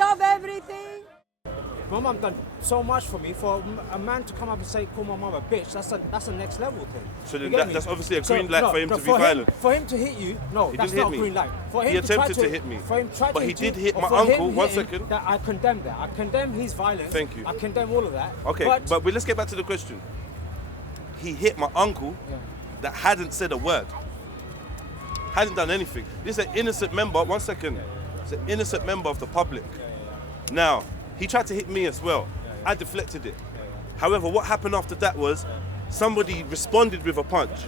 of everything. My mum done so much for me. For a man to come up and say, call my mum a bitch, that's a next level thing. So then that's obviously a green light for him to be violent. For him to hit you, no, that's not a green light. For him he attempted to hit me. For him to try but to he hit did you, hit my for uncle. him 1 second. That I condemn that. I condemn his violence. Thank you. I condemn all of that. Okay, but let's get back to the question. He hit my uncle that hadn't said a word. Hadn't done anything. This is an innocent member. 1 second. It's an innocent member of the public. Now, he tried to hit me as well. I deflected it. However, what happened after that was somebody responded with a punch.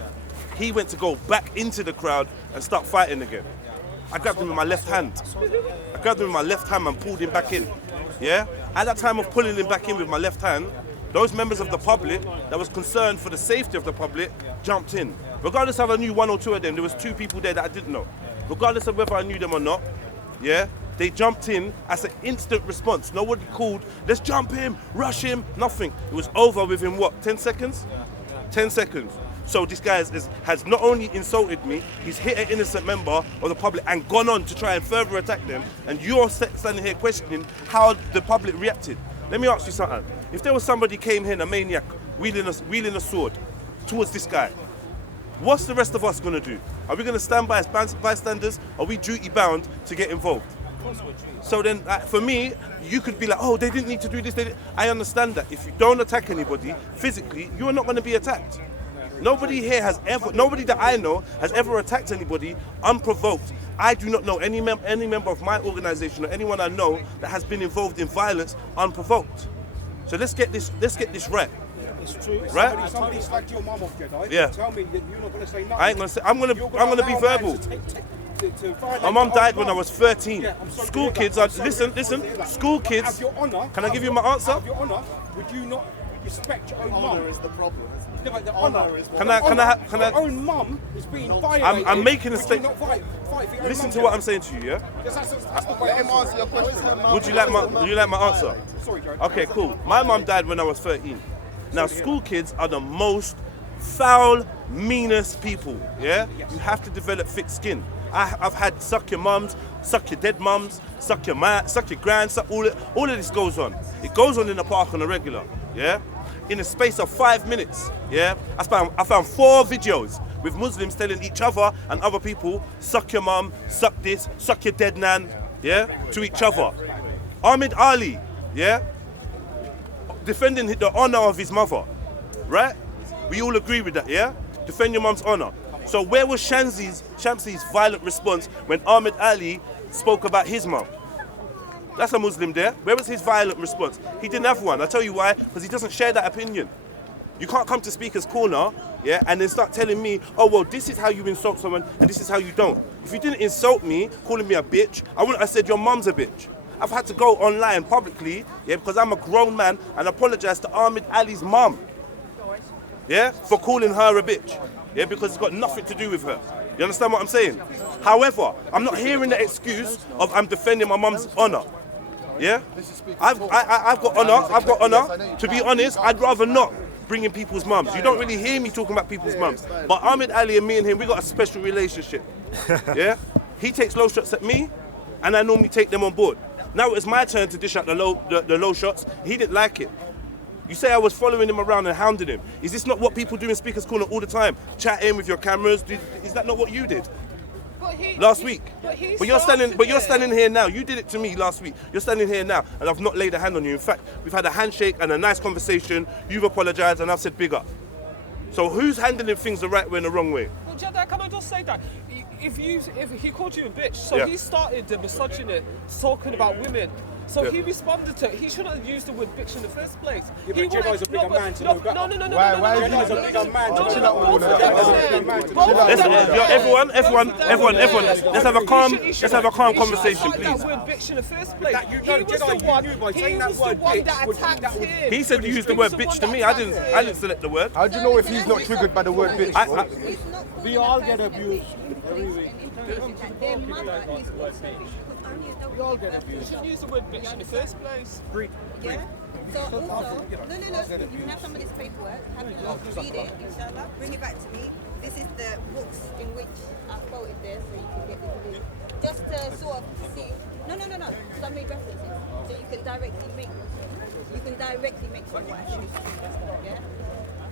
He went to go back into the crowd and start fighting again. I grabbed him with my left hand. And pulled him back in. Yeah? At that time of pulling him back in with my left hand, those members of the public that was concerned for the safety of the public jumped in. Regardless of I knew one or two of them, there was 2 people there that I didn't know. Regardless of whether I knew them or not, yeah? They jumped in as an instant response. Nobody called, let's jump him, rush him, nothing. It was over within what, 10 seconds? 10 seconds. So this guy has not only insulted me, he's hit an innocent member of the public and gone on to try and further attack them. And you're standing here questioning how the public reacted. Let me ask you something. If there was somebody came here, a maniac, wielding a sword towards this guy, what's the rest of us gonna do? Are we gonna stand by as bystanders? Are we duty bound to get involved? So then, for me, you could be like, oh, they didn't need to do this. I understand that. If you don't attack anybody physically, you're not going to be attacked. Nobody that I know has ever attacked anybody unprovoked. I do not know any member of my organization or anyone I know that has been involved in violence unprovoked. So let's get this right. It's true. Right? Somebody slagged your mum off, Jedi. Yeah. Tell me that you're not going to say nothing. I ain't going to say. I'm going to be verbal. My mum died when I was 13. School kids are listen. School kids. Can I give you my answer? Out of your honour, would you not respect your own mum? Honour is the problem. No, but the honour is. Can I? Your own mum is being violated. I'm making a statement. Listen to what I'm saying to you, yeah? Let him answer your question. Would you like my answer? Sorry, Joe. Okay, cool. My mum died when I was 13. Now, school kids are the most foul, meanest people, yeah? You have to develop thick skin. I've had suck your mums, suck your dead mums, suck your grand, all of this goes on. It goes on in the park on a regular, yeah? In a space of 5 minutes, yeah? I found 4 videos with Muslims telling each other and other people, suck your mum, suck this, suck your dead nan, yeah? To each other. Ahmed Ali, yeah? Defending the honor of his mother, right? We all agree with that, yeah? Defend your mum's honor. So where was Shamsi's violent response when Ahmed Ali spoke about his mum? That's a Muslim there. Where was his violent response? He didn't have one. I'll tell you why. Because he doesn't share that opinion. You can't come to Speaker's Corner, yeah, and then start telling me, oh, well, this is how you insult someone and this is how you don't. If you didn't insult me, calling me a bitch, I wouldn't have said your mum's a bitch. I've had to go online publicly, yeah, because I'm a grown man and apologize to Ahmed Ali's mum, yeah, for calling her a bitch. Yeah, because it's got nothing to do with her. You understand what I'm saying? However, I'm not hearing the excuse of I'm defending my mum's honour. Yeah? I've got honour. To be honest, I'd rather not bring in people's mums. You don't really hear me talking about people's mums. But Ahmed Ali and me and him, we got a special relationship. Yeah? He takes low shots at me, and I normally take them on board. Now it's my turn to dish out the low shots. He didn't like it. You say I was following him around and hounding him. Is this not what people do in Speaker's Corner all the time? Chat in with your cameras. Is that not what you did last week? But you're standing here now. You did it to me last week. You're standing here now, and I've not laid a hand on you. In fact, we've had a handshake and a nice conversation. You've apologised, and I've said big up. So who's handling things the right way and the wrong way? Well, Jedi, can I just say that if he called you a bitch, so he started the misogyny, talking about women. So he responded to it. He shouldn't have used the word bitch in the first place. Yeah, but Jedi's a bigger man to know better. No. Jedi's a bigger man to know Everyone, let's have a calm conversation, please. That word bitch in the first place. He was the one that attacked him. He said you used the word bitch to me. I didn't select the word. How do you know if he's not triggered by the word bitch? We all get abused every week. We all get abused. You shouldn't use the word bitch in the first place. Yeah. So also, no. You can have somebody's paperwork, have a look, read it, inshallah, bring it back to me. This is the books in which I quoted there, so you can get the link. Just to sort of see No. Because I made references, so you can directly make sure what actually happened. Yeah.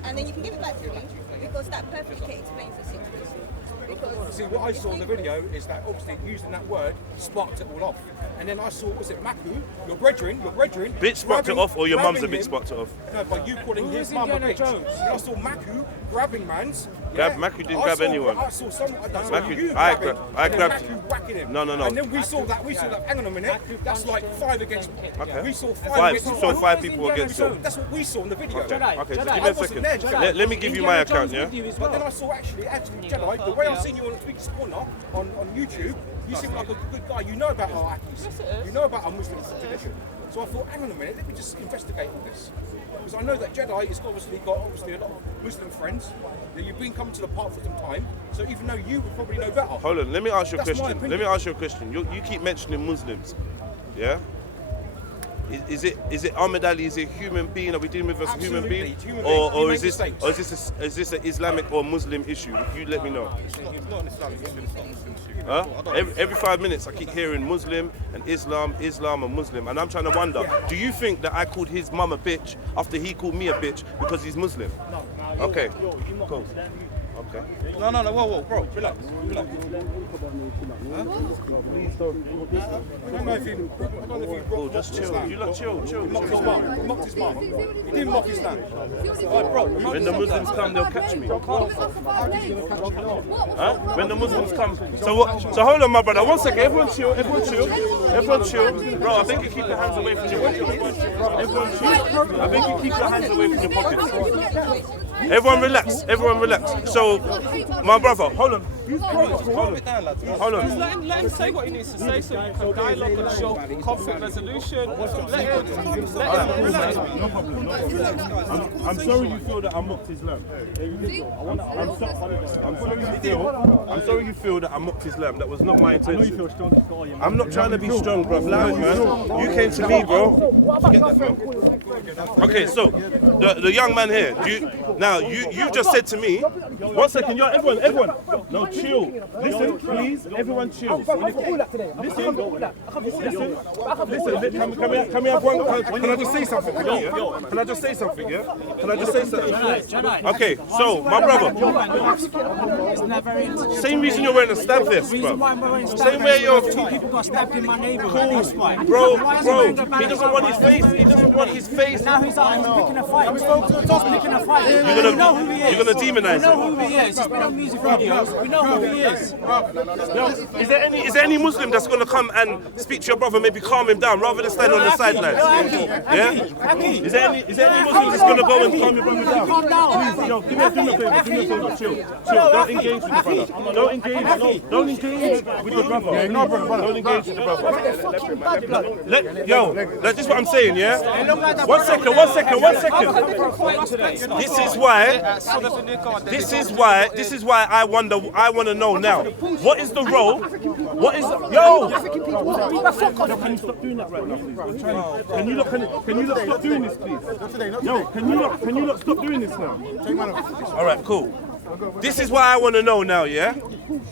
And then you can give it back to me because that perfectly explains the situation. Because See, what I saw in the video is that obviously using that word sparked it all off. And then I saw, was it Maku, your brethren? Bitch sparked it off, or your mum's a grabbing bitch sparked it off? No, but you calling his is mum a Indiana bitch. Jones? And I saw Maku grabbing mans. Maku didn't grab anyone. I saw someone. I saw Maku- you I grabbing, gra- I and then grabbed- Maku whacking him. No. And then we saw that. Hang on a minute. That's like 5 against. Okay. We saw 5 Five. against. So one. 5 people against So you. that's what we saw in the video. Okay, so Jedi, give me I a wasn't second. there, Jedi. Let me give you my account, yeah? But then I saw actually Jedi, the way I've seen you on Speaker's Corner on YouTube, you seem like a good guy. You know about our Akis. You know about our Muslim tradition. So I thought, hang on a minute, let me just investigate all this. Because I know that Jedi has obviously got a lot of Muslim friends. That you've been coming to the park for some time. So even though you would probably know better. Hold on, let me ask you a That's my question. Let me ask you a question. You keep mentioning Muslims, yeah? Is it Ahmed Ali? Is it a human being? Are we dealing with a human Absolutely, being, it's human or being. He is makes this mistakes. is this an Islamic or Muslim issue? You let me know. It's not an Islamic issue. It's not a Muslim issue. Huh? Every 5 minutes, I keep hearing Muslim and Islam and Muslim, and I'm trying to wonder: do you think that I called his mum a bitch after he called me a bitch because he's Muslim? Okay, cool. Okay. No, whoa, bro, relax. I don't know if he Cool, just chill. You look chill. mocked his mum. He mocked his mum. He didn't mock his dad. When the Muslims come, they'll catch me. Huh? When the Muslims come. So what? So hold on, my brother. 1 second. Everyone chill. Bro, I think you keep your hands away from your pockets. Everyone chill. I think you keep your hands away from your pockets. Everyone relax. So, my brother, hold on. Hold on. Let him say what he needs to say so you can dialogue and show conflict resolution. Let him relax. No problem. I'm sorry you feel that I mocked Islam. I'm sorry you feel that I mocked Islam. That was not my intention. I'm not trying to be strong, bro. Loud, man. You came to me, bro. Forget that, man. Okay, so the young man here. You just said to me. 1 second, everyone. No, chill. Listen, please. Everyone, chill. Listen. Can we have one? Can I just say something? Can I just say something? Yeah. Can I just say something? Okay. So, my brother. Same reason you're wearing a stab vest, bro. Same way you're. Two people got stabbed in my neighborhood. Cool, bro. He doesn't want his face. Now he's out and he's picking a fight. He's picking a fight. You're gonna demonize We know him. who he is. He's been on music videos. We know who he is. No, is there any Muslim that's gonna come and speak to your brother, maybe calm him down, rather than stand on the sidelines? Yeah? Is there any Muslim that's gonna go and calm your brother down? Please, yo, do me a favor, chill. Don't engage with the brother. Don't engage with the brother. No, brother. Don't engage with the brother. Yo, this is what I'm saying, yeah? 1 second. This is why I want to know now. What is the role? Yo! Can you stop doing that right now, please? Can you not stop doing this, please? Yo, can you not stop doing this now? All right, cool. This is why I want to know now, yeah?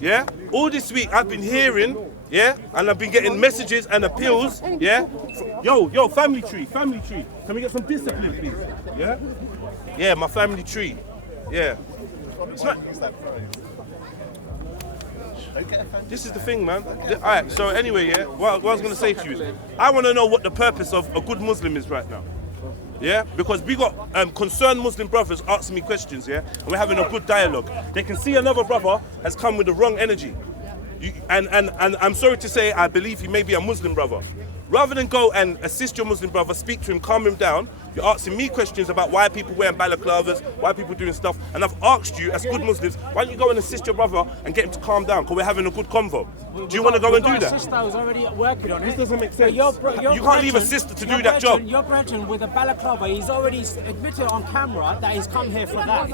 Yeah? All this week I've been hearing, yeah? And I've been getting messages and appeals, yeah? Yo, family tree. Can we get some discipline, please? Yeah? Yeah, my family tree. Yeah. It's not... This is the thing, man. Alright, so anyway, yeah, what I was going to say to you is, I want to know what the purpose of a good Muslim is right now. Yeah, because we got concerned Muslim brothers asking me questions, yeah, and we're having a good dialogue. They can see another brother has come with the wrong energy. And I'm sorry to say, I believe he may be a Muslim brother. Rather than go and assist your Muslim brother, speak to him, calm him down, you're asking me questions about why people wearing balaclavas, why people doing stuff, and I've asked you as good Muslims, why don't you go and assist your brother and get him to calm down, because we're having a good convo. Do you want to go and do that? My sister was already working on it. This doesn't make sense. You can't leave a sister to do that job. Your brethren with a balaclava, he's already admitted on camera that he's come here for that.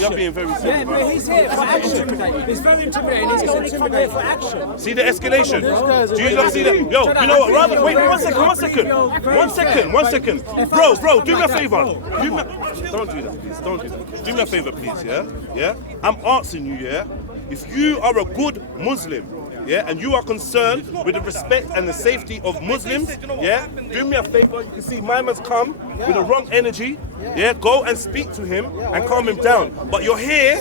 You're being very silly, Yeah, but he's here for action. He's very intimidating. He's only come here for action. See the escalation? Do you not see that? Yo, you know what? Rather, wait, 1 second. 1 second. Bro, do me a favor. Don't do that, please. Don't do that. Do me a favor, please, yeah? Yeah? I'm asking you, yeah? If you are a good Muslim, yeah, and you are concerned with the respect and the safety of Muslims, yeah, do me a favor. You can see my man's come with the wrong energy. Yeah, go and speak to him and calm him down. But you're here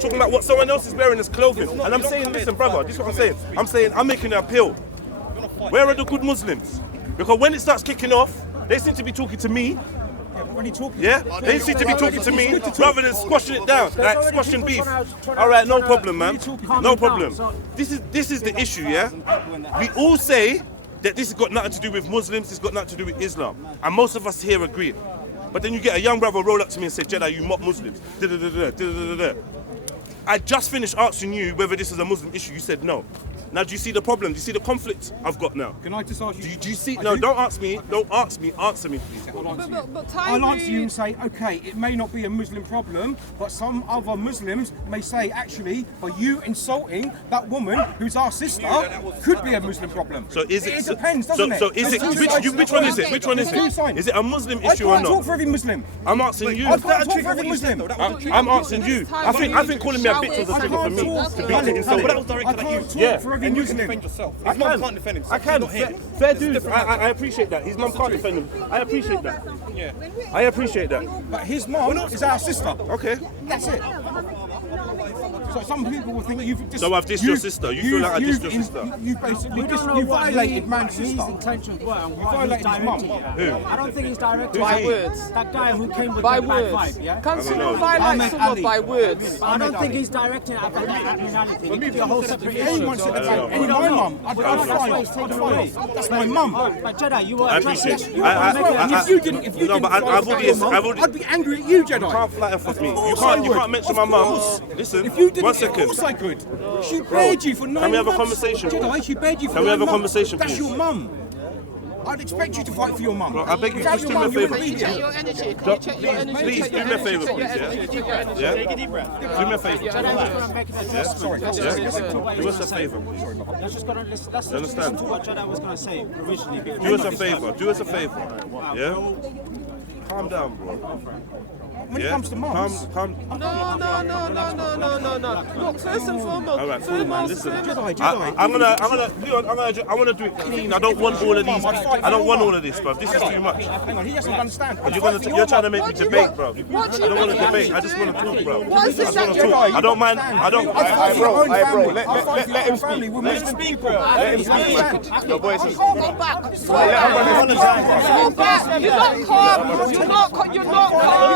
talking about what someone else is wearing as clothing. And I'm saying, listen, brother, this is what I'm saying. I'm making an appeal. Where are the good Muslims? Because when it starts kicking off, they seem to be talking to me. Yeah, they seem to be talking to me rather than squashing it down, like squashing beef. All right, no problem, man. No problem. This is the issue, yeah? We all say that this has got nothing to do with Muslims, it's got nothing to do with Islam. And most of us here agree. But then you get a young brother roll up to me and say, Jedi, you mock Muslims. I just finished asking you whether this is a Muslim issue. You said no. Now, do you see the problem? Do you see the conflict I've got now? Can I just ask you? Do you see? No, don't ask me. Don't ask me. Answer me, please. I'll answer you and say, okay, it may not be a Muslim problem, but some other Muslims may say, actually, by you insulting that woman who's our sister could be a Muslim problem. So is it? It depends, doesn't it? So is it? Which one is it? Which one is it? Is it a Muslim issue or I can't talk not? for every Muslim. I'm asking you. I can't talk for every Muslim. I'm asking you. I think calling me a bitch was a trigger for me to be insulted. But that was directed at you. Yeah. For every And you can Muslim. defend yourself. I His mum can. can't defend himself. I can. He's not here. Fair dues. I appreciate that. His mum can't defend him. I appreciate that. Yeah. I appreciate that. But his mum is our sister. Okay. That's it. So some people will think you've just... So I've dissed your sister. You feel like I dissed your sister? You basically We don't know you what violated man's his sister. intentions were and You what he's violated his mum. directing it. I don't think he's directing By it. words. That guy who came with By the bad words. vibe, yeah? Can know. someone violate Ahmed someone Ali. by words? I don't think he's directing it at criminality. It could be a whole separate issue. Anyone said that. Any my mum. I'd fine. That's my mum. But Jedi, you were I appreciate it. If you didn't, No, but I've already. I'd be angry at you, You Jedi. can't fly off with me. You course I can't would. mention my mum. Listen. If you didn't, 1 of second. course I could. She paid you for 9 months. Can we have a conversation, Jedi, please? she paid you for Can we have 9 a months. conversation, That's please? your mum. I'd expect you to fight for your mum. Bro, I beg you, Without just your do me a mum, you favour. wouldn't be Check here. your energy. Can you check your energy? Please Check do your me a energy, favour, check your please. energy, check your energy. Yeah. Take a deep breath. Do me a favour. Jedi, I'm just gonna make an adjustment. Sorry. Do us a favour, please. Let's just listen understand? to what Jedi was going to say originally. before Do us we a discuss. favour. Do us a favour. Yeah. Calm down, bro. When it comes to mums, Calm. No. Look, first and foremost, All right, cool, man. Listen, Jedi. Leon, I want to do it clean. I don't want all of these. I don't want all of this, bro. This is too much. Hang on, he doesn't understand. You're trying to make me debate, bro. What do I you don't want to want debate. to I just want to talk, bro. What is this that Jedi, I don't mind. I don't. Let him speak. Let him speak, bro. Let him speak, man. Your voice is... Go back. Go back. You're not calm. You're not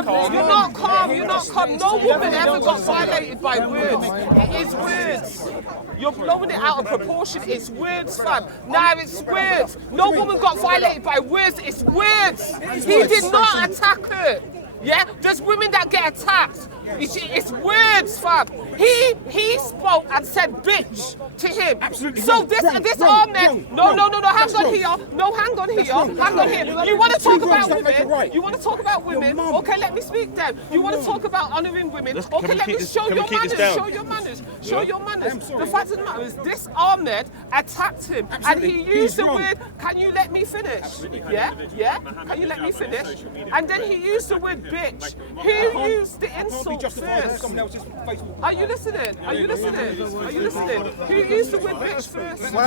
calm. You're not calm. You're not calm. No woman ever got violated by words. It is words. You're blowing it out of proportion. It's words, fam. Nah, it's words. No woman got violated by words. It's words. He did not attack her. Yeah? There's women that get attacked. It's words, fam. He spoke and said bitch to him. Absolutely So wrong, this wrong, Ahmed. wrong, No, wrong. hang on here. No, hang on here. Hang on here. You want to talk about women? You want to talk about women? Okay, let me speak then. You want to talk about honouring women? Okay, let me show your manners. Show your manners. Show your manners. The fact of the matter is, this Ahmed attacked him, and he used the word. Can you let me finish? Yeah. Can you let me finish? And then he used the word bitch. Who used the insult first? Are you listening? Are you listening? Are you listening? Who used the word bitch first? No,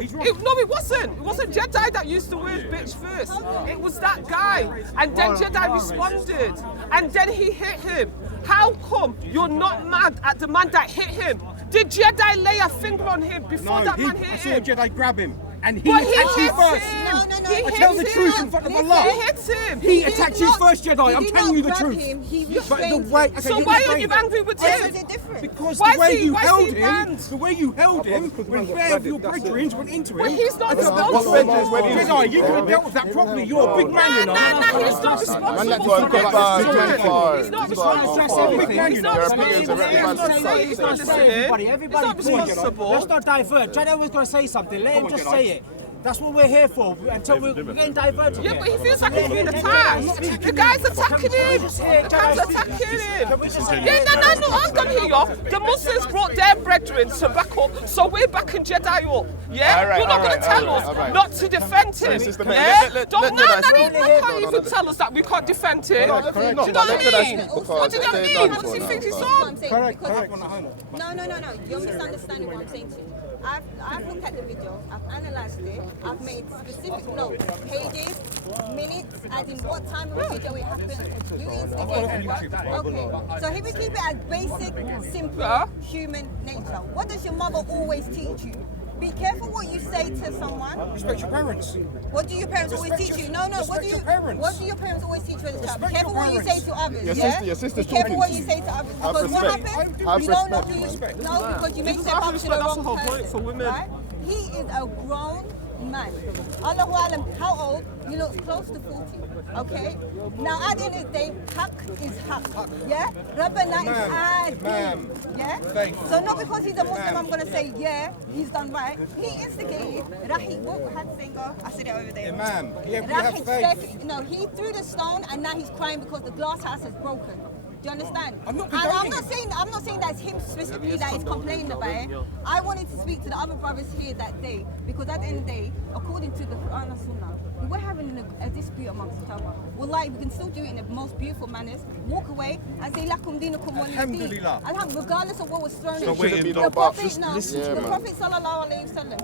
it wasn't. It wasn't Jedi that used the word bitch first. It was that guy. And then Jedi responded. And then he hit him. How come you're not mad at the man that hit him? Did Jedi lay a finger on him before that man I hit saw him? Jedi grab him. And he But he attacked you hit first. him. No. He I hit tell the him. truth in front of Allah. He hit him. He attacked you first, Jedi. I'm did telling you the not grab truth. him, he But the restrained way, him. okay, So you why are explain you that. angry with Why him? is it different? Because Why the way is he- you why is held he him, banned? the way you held him, when fair of your brethren went into him. But he's not I thought, responsible. Jedi, you could have dealt with that properly. You're a big man, you know. Nah, he's not responsible for that. He's not responsible. He's not responsible. He's not listening. Everybody, He's not responsible. Let's not divert. Jedi was going to say something. Let him just say it. That's what we're here for, until we're getting diverted. Yeah, but he feels like he's being attacked. The guy's attacking him. The guy's attacking him. Yeah, no, hang on here. The Muslims brought their brethren brethren to back up. So we're backing Jedi up. Yeah? All right, You're not all going to right, tell all us right, all right. not to defend him. Sister Mary, Yeah? let Don't Jedi speak. can't even tell us that we can't defend him. No, Do you definitely know not. what Let I Jedi mean? speak because What does that they're mean? done What does for he now, think he's so. What on? I'm saying, Correct, because correct. No, you're misunderstanding what I'm saying to you. I've looked at the video, I've analysed it, I've made specific notes, pages, minutes, as in what time of the video it happened, who instigated what. Okay, so here we keep it as basic, simple, human nature. What does your mother always teach you? Be careful what you say to someone. Respect your parents. What do your parents always Respect teach you? your- No, what do respect your parents. What do your parents always teach you as a child? Be Respect careful your what you say parents. to others. Your Yeah? sister- your sister's Be careful talking what to you you. say to others. Have Because what respect. happens? Have You don't know respect, who man. you. No, because you may People step have up to respect, the that's the wrong whole point person. for women. Right? He is a grown man. Allahu Alam, how old? You look close to 40. Okay? Now at the end of the day, haq is haq. Yeah? Rabbana is Ma'am. Yeah? Faith. So not because he's a Muslim, I'm gonna say, yeah, he's done right. He instigated Rahi. How to say go? I said it over there. Imam, we have faith. No, he threw the stone and now he's crying because the glass house is broken. Do you understand? I'm not And condoning I'm not saying that's him specifically that is complaining about it. I wanted to speak to the other brothers here that day because at the end of the day, according to the Quran and Sunnah, we're having a dispute amongst each other. Wallahi, we can still do it in the most beautiful manners. Walk away and say lakum dinukum waliyadin. Alhamdulillah. Regardless of what was thrown So at shouldn't be you. no The but. Prophet, no, Yeah, the man. Prophet sallallahu alaihi wasallam,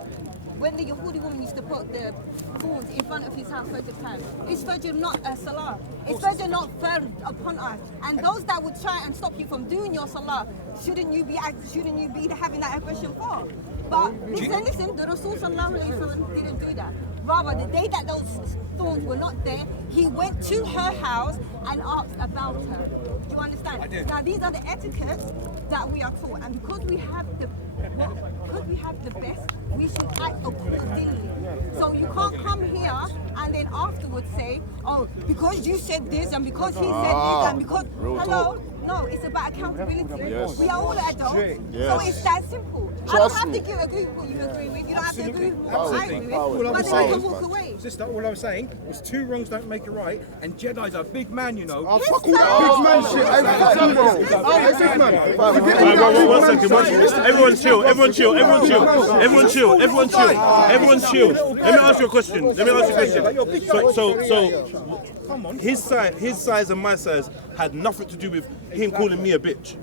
when the Yahudi woman used to put the thorns in front of his house Fajr time, it's Fajr not a salah. It's Fajr not fard upon us. And those that would try and stop you from doing your salah, shouldn't you be having that aggression for? But listen, the Rasul sallallahu alaihi wasallam didn't do that. Rather, the day that those thorns were not there, he went to her house and asked about her. Do you understand? I did. Now these are the etiquettes that we are taught, and because we have the best, we should act accordingly. So you can't come here and then afterwards say, oh, because you said this and because he said this and because real hello. talk. No, it's about accountability. Yes. We are all adults, Yes. so it's that simple. I don't Trust have me. to agree with what you agree with. You don't have to agree with what I Absolutely. agree Power. with. All But I'm then we saying, can walk away. sister, all I'm saying was two wrongs don't make a right, and Jedi's a big man, you know. Oh, Yes, fuck all sir. that big man shit. Hey, fuck you, bro. Hey, big man. One second. Everyone chill. Everyone chill. Let me ask you a question. So, Come on. his size and my size had nothing to do with him calling me a bitch.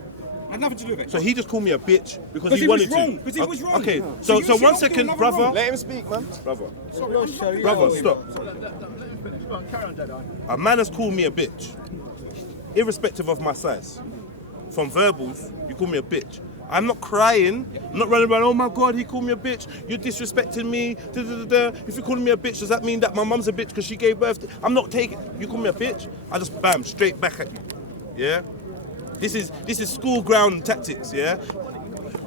Had nothing to do with it. So he just called me a bitch because Because he he was wanted to. wrong, because he was wrong. Okay, So so you one should do second, another brother. wrong. Let him speak, man. Brother, stop. A man has called me a bitch, irrespective of my size. From verbals, you call me a bitch. I'm not crying. I'm not running around, oh my God, he called me a bitch. You're disrespecting me. If you're calling me a bitch, does that mean that my mum's a bitch because she gave birth to... I'm not taking... You call me a bitch, I just bam, straight back at you. Yeah? This is school ground tactics, yeah?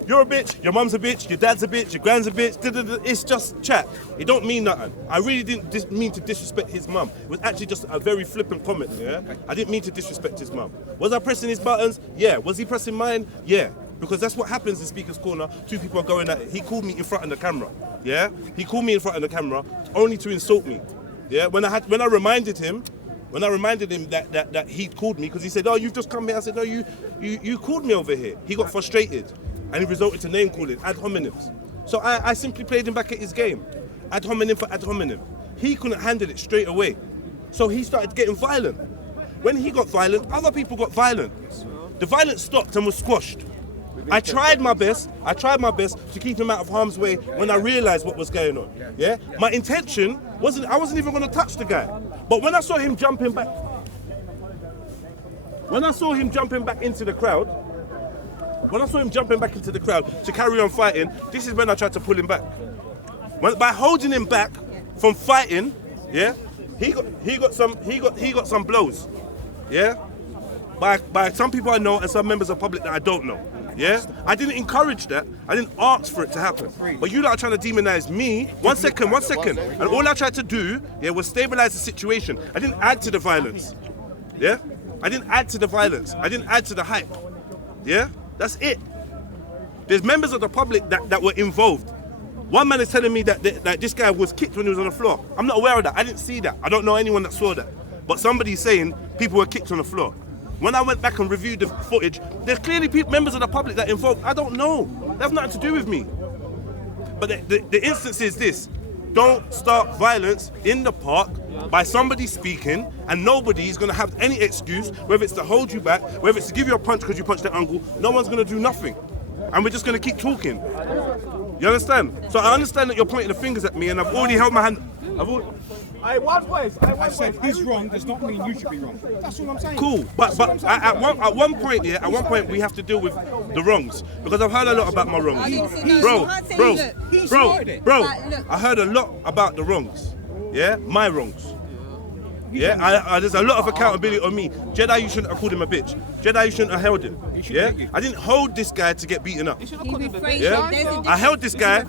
You're a bitch, your mum's a bitch, your dad's a bitch, your grand's a bitch. It's just chat. It don't mean nothing. I really didn't mean to disrespect his mum. It was actually just a very flippant comment, yeah? I didn't mean to disrespect his mum. Was I pressing his buttons? Yeah. Was he pressing mine? Yeah. Because that's what happens in Speaker's Corner. Two people are going at it. He called me in front of the camera, yeah? He called me in front of the camera only to insult me, yeah? When I reminded him that he called me because he said, oh, you've just come here. I said, no, you called me over here. He got frustrated and it resulted to name calling, ad hominems. So I simply played him back at his game. Ad hominem for ad hominem. He couldn't handle it straight away. So he started getting violent. When he got violent, other people got violent. The violence stopped and was squashed. I tried my best to keep him out of harm's way when I realized what was going on. Yeah? My intention I wasn't even gonna touch the guy. But when I saw him jumping back into the crowd, to carry on fighting, this is when I tried to pull him back. By holding him back from fighting, yeah, he got some blows, yeah, by some people I know and some members of the public that I don't know. Yeah, I didn't encourage that. I didn't ask for it to happen. But you lot are trying to demonize me. One second. And all I tried to do, yeah, was stabilize the situation. I didn't add to the violence. Yeah, I didn't add to the violence. I didn't add to the hype. Yeah, that's it. There's members of the public that were involved. One man is telling me that this guy was kicked when he was on the floor. I'm not aware of that. I didn't see that. I don't know anyone that saw that. But somebody's saying people were kicked on the floor. When I went back and reviewed the footage, there's clearly members of the public that involved. I don't know. That has nothing to do with me. But the instance is this. Don't start violence in the park by somebody speaking, and nobody's going to have any excuse, whether it's to hold you back, whether it's to give you a punch because you punched their uncle. No one's going to do nothing. And we're just going to keep talking. You understand? So I understand that you're pointing the fingers at me, and I've already held my hand. I said he's wrong does not mean you should be wrong. That's all I'm saying. Cool, but at one point we have to deal with the wrongs, because I've heard a lot about my wrongs. Bro, I heard a lot about the wrongs. Yeah, my wrongs. Yeah, there's a lot of accountability on me. Jedi, you shouldn't have called him a bitch. Jedi, you shouldn't have held him. Yeah, I didn't hold this guy to get beaten up. Yeah, I held this guy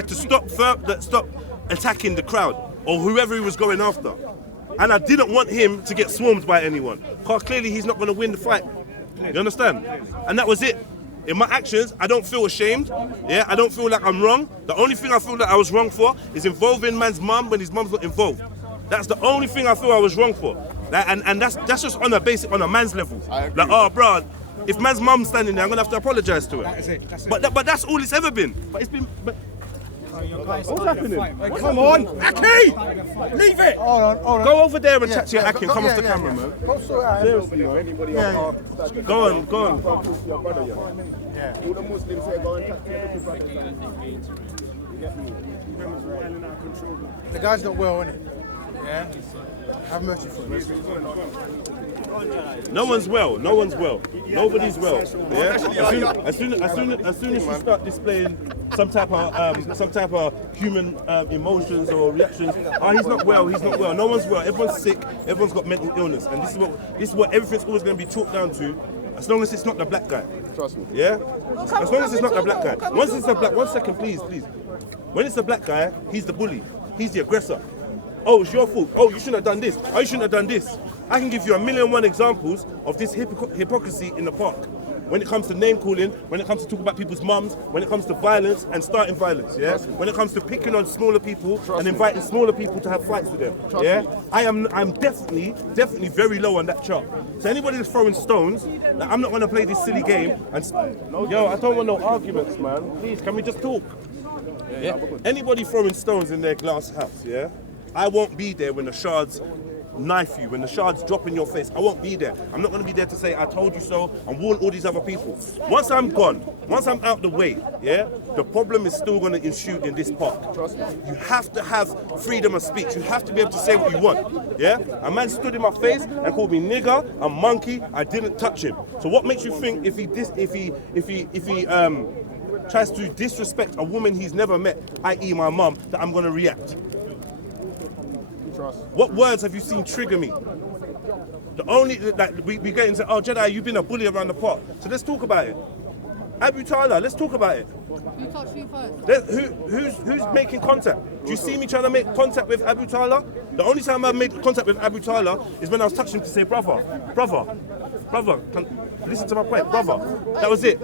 to stop attacking the crowd or whoever he was going after, and I didn't want him to get swarmed by anyone. Because clearly he's not going to win the fight. You understand? And that was it. In my actions, I don't feel ashamed. Yeah, I don't feel like I'm wrong. The only thing I feel that I was wrong for is involving man's mum when his mum's not involved. That's the only thing I feel I was wrong for. And that's just on a man's level. Like, oh, bro, if man's mum's standing there, I'm gonna have to apologise to her. That is it. That's it. But that's all it's ever been. But it's been. What's happening? Hey, come on, Aki! Leave it! Hold on. Go over there and chat to your Aki. Come off the camera, man. Go sort out. Seriously, man. Go on. Yeah. All the Muslims say go and chat to your brother. The guy's not well, innit? Yeah? Have mercy for him. No one's well. Nobody's well. Yeah. As soon as you start displaying some type of human emotions or reactions, he's not well. No one's well. Everyone's sick. Everyone's got mental illness, and this is what everything's always going to be chalked down to. As long as it's not the black guy. Trust me. Yeah. As long as it's not the black guy. Once it's the black. 1 second, please. When it's the black guy, he's the bully. He's the aggressor. Oh, it's your fault. Oh, you shouldn't have done this. Oh, you shouldn't have done this. I can give you 1,000,001 examples of this hypocrisy in the park. When it comes to name calling, when it comes to talking about people's mums, when it comes to violence and starting violence, yeah? When it comes to picking on smaller people and inviting smaller people to have fights with them, yeah? I'm definitely very low on that chart. So anybody that's throwing stones, like, I'm not going to play this silly game and... Yo, I don't want no arguments, man. Please, can we just talk? Yeah? Anybody throwing stones in their glass house, yeah? I won't be there when the shards knife you, when the shards drop in your face. I won't be there. I'm not going to be there to say I told you so and warn all these other people. Once I'm gone, once I'm out the way, yeah, the problem is still going to ensue in this park. You have to have freedom of speech. You have to be able to say what you want. Yeah, a man stood in my face and called me nigger, a monkey. I didn't touch him. So what makes you think if he tries to disrespect a woman he's never met, i.e. my mum, that I'm going to react? What words have you seen trigger me? The only that we get into, oh Jedi, you've been a bully around the park. So let's talk about it. Abu Tyler, let's talk about it. Who touched you first? Who's making contact? Do you see me trying to make contact with Abu Tyler? The only time I made contact with Abu Tyler is when I was touching him to say, brother, listen to my point, brother. That was it.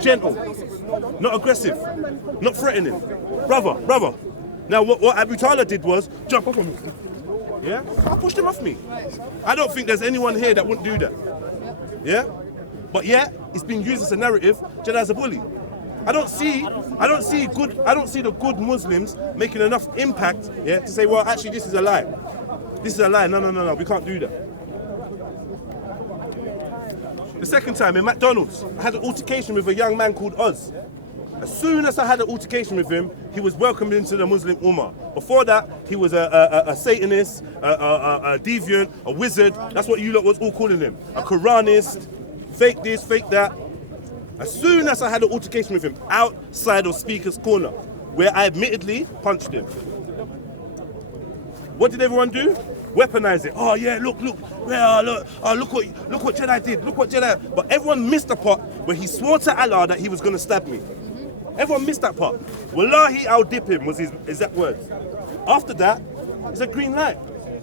Gentle, not aggressive, not threatening. Brother. Now what Abu Tyler did was jump off on me. Yeah? I pushed him off me. I don't think there's anyone here that wouldn't do that. Yeah? But yeah, it's been used as a narrative, Jedi's a bully. I don't see the good Muslims making enough impact, yeah, to say, well, actually this is a lie. This is a lie. No, we can't do that. The second time in McDonald's, I had an altercation with a young man called Oz. As soon as I had an altercation with him, he was welcomed into the Muslim Ummah. Before that, he was a Satanist, a deviant, a wizard. That's what you lot was all calling him. A Quranist, fake this, fake that. As soon as I had an altercation with him outside of Speaker's Corner, where I admittedly punched him. What did everyone do? Weaponize it. Oh yeah, look what Jedi did. Look what Jedi. But everyone missed the part where he swore to Allah that he was going to stab me. Everyone missed that part. Wallahi, I'll dip him was his exact words. After that, it's a green light.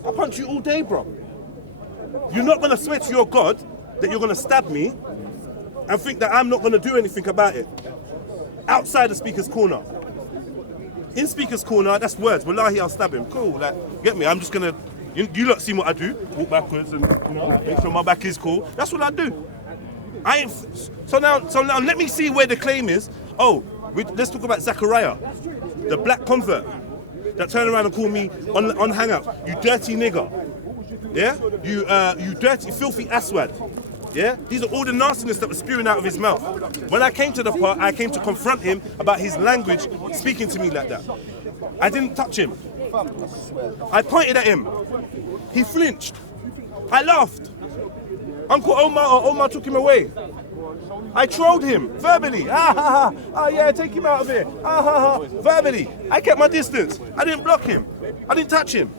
I'll punch you all day, bro. You're not going to swear to your God that you're going to stab me and think that I'm not going to do anything about it. Outside the Speaker's Corner. In Speaker's Corner, that's words. Wallahi, I'll stab him. Cool, like, get me? I'm just going to, you lot see what I do. Walk backwards and, make sure my back is cool. That's what I do. I ain't. So now let me see where the claim is. Oh, let's talk about Zachariah, the black convert that turned around and called me on Hangout, you dirty nigger. Yeah? You dirty, filthy asswad. Yeah? These are all the nastiness that was spewing out of his mouth. When I came to the part, I came to confront him about his language speaking to me like that. I didn't touch him. I pointed at him. He flinched. I laughed. Uncle Omar took him away. I trolled him verbally. Yeah, take him out of here. Verbally. I kept my distance. I didn't block him. I didn't touch him.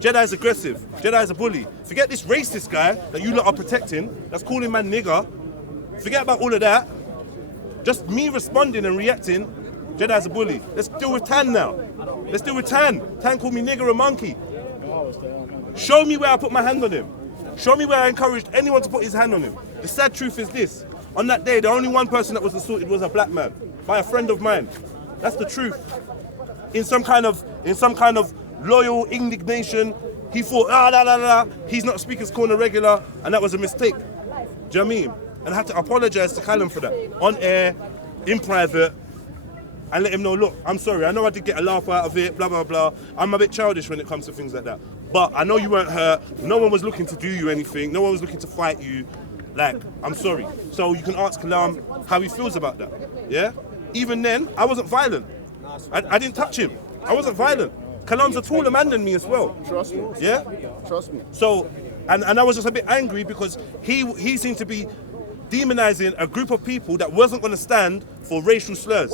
Jedi's aggressive. Jedi's a bully. Forget this racist guy that you lot are protecting, that's calling man nigger. Forget about all of that. Just me responding and reacting, Jedi's a bully. Let's deal with Tan now. Let's deal with Tan. Tan called me nigger and monkey. Show me where I put my hand on him. Show me where I encouraged anyone to put his hand on him. The sad truth is this. On that day, the only one person that was assaulted was a black man by a friend of mine. That's the truth. In some kind of loyal indignation, he thought, he's not a Speaker's Corner regular, and that was a mistake. Do you know what I mean? And I had to apologise to Callum for that. On air, in private, and let him know, look, I'm sorry, I know I did get a laugh out of it, blah, blah, blah. I'm a bit childish when it comes to things like that. But I know you weren't hurt. No one was looking to do you anything. No one was looking to fight you. Like, I'm sorry. So you can ask Kalam how he feels about that. Yeah? Even then, I wasn't violent. I didn't touch him. I wasn't violent. Kalam's a taller man than me as well. Trust me. Yeah? Trust me. So, and I was just a bit angry because he seemed to be demonizing a group of people that wasn't going to stand for racial slurs.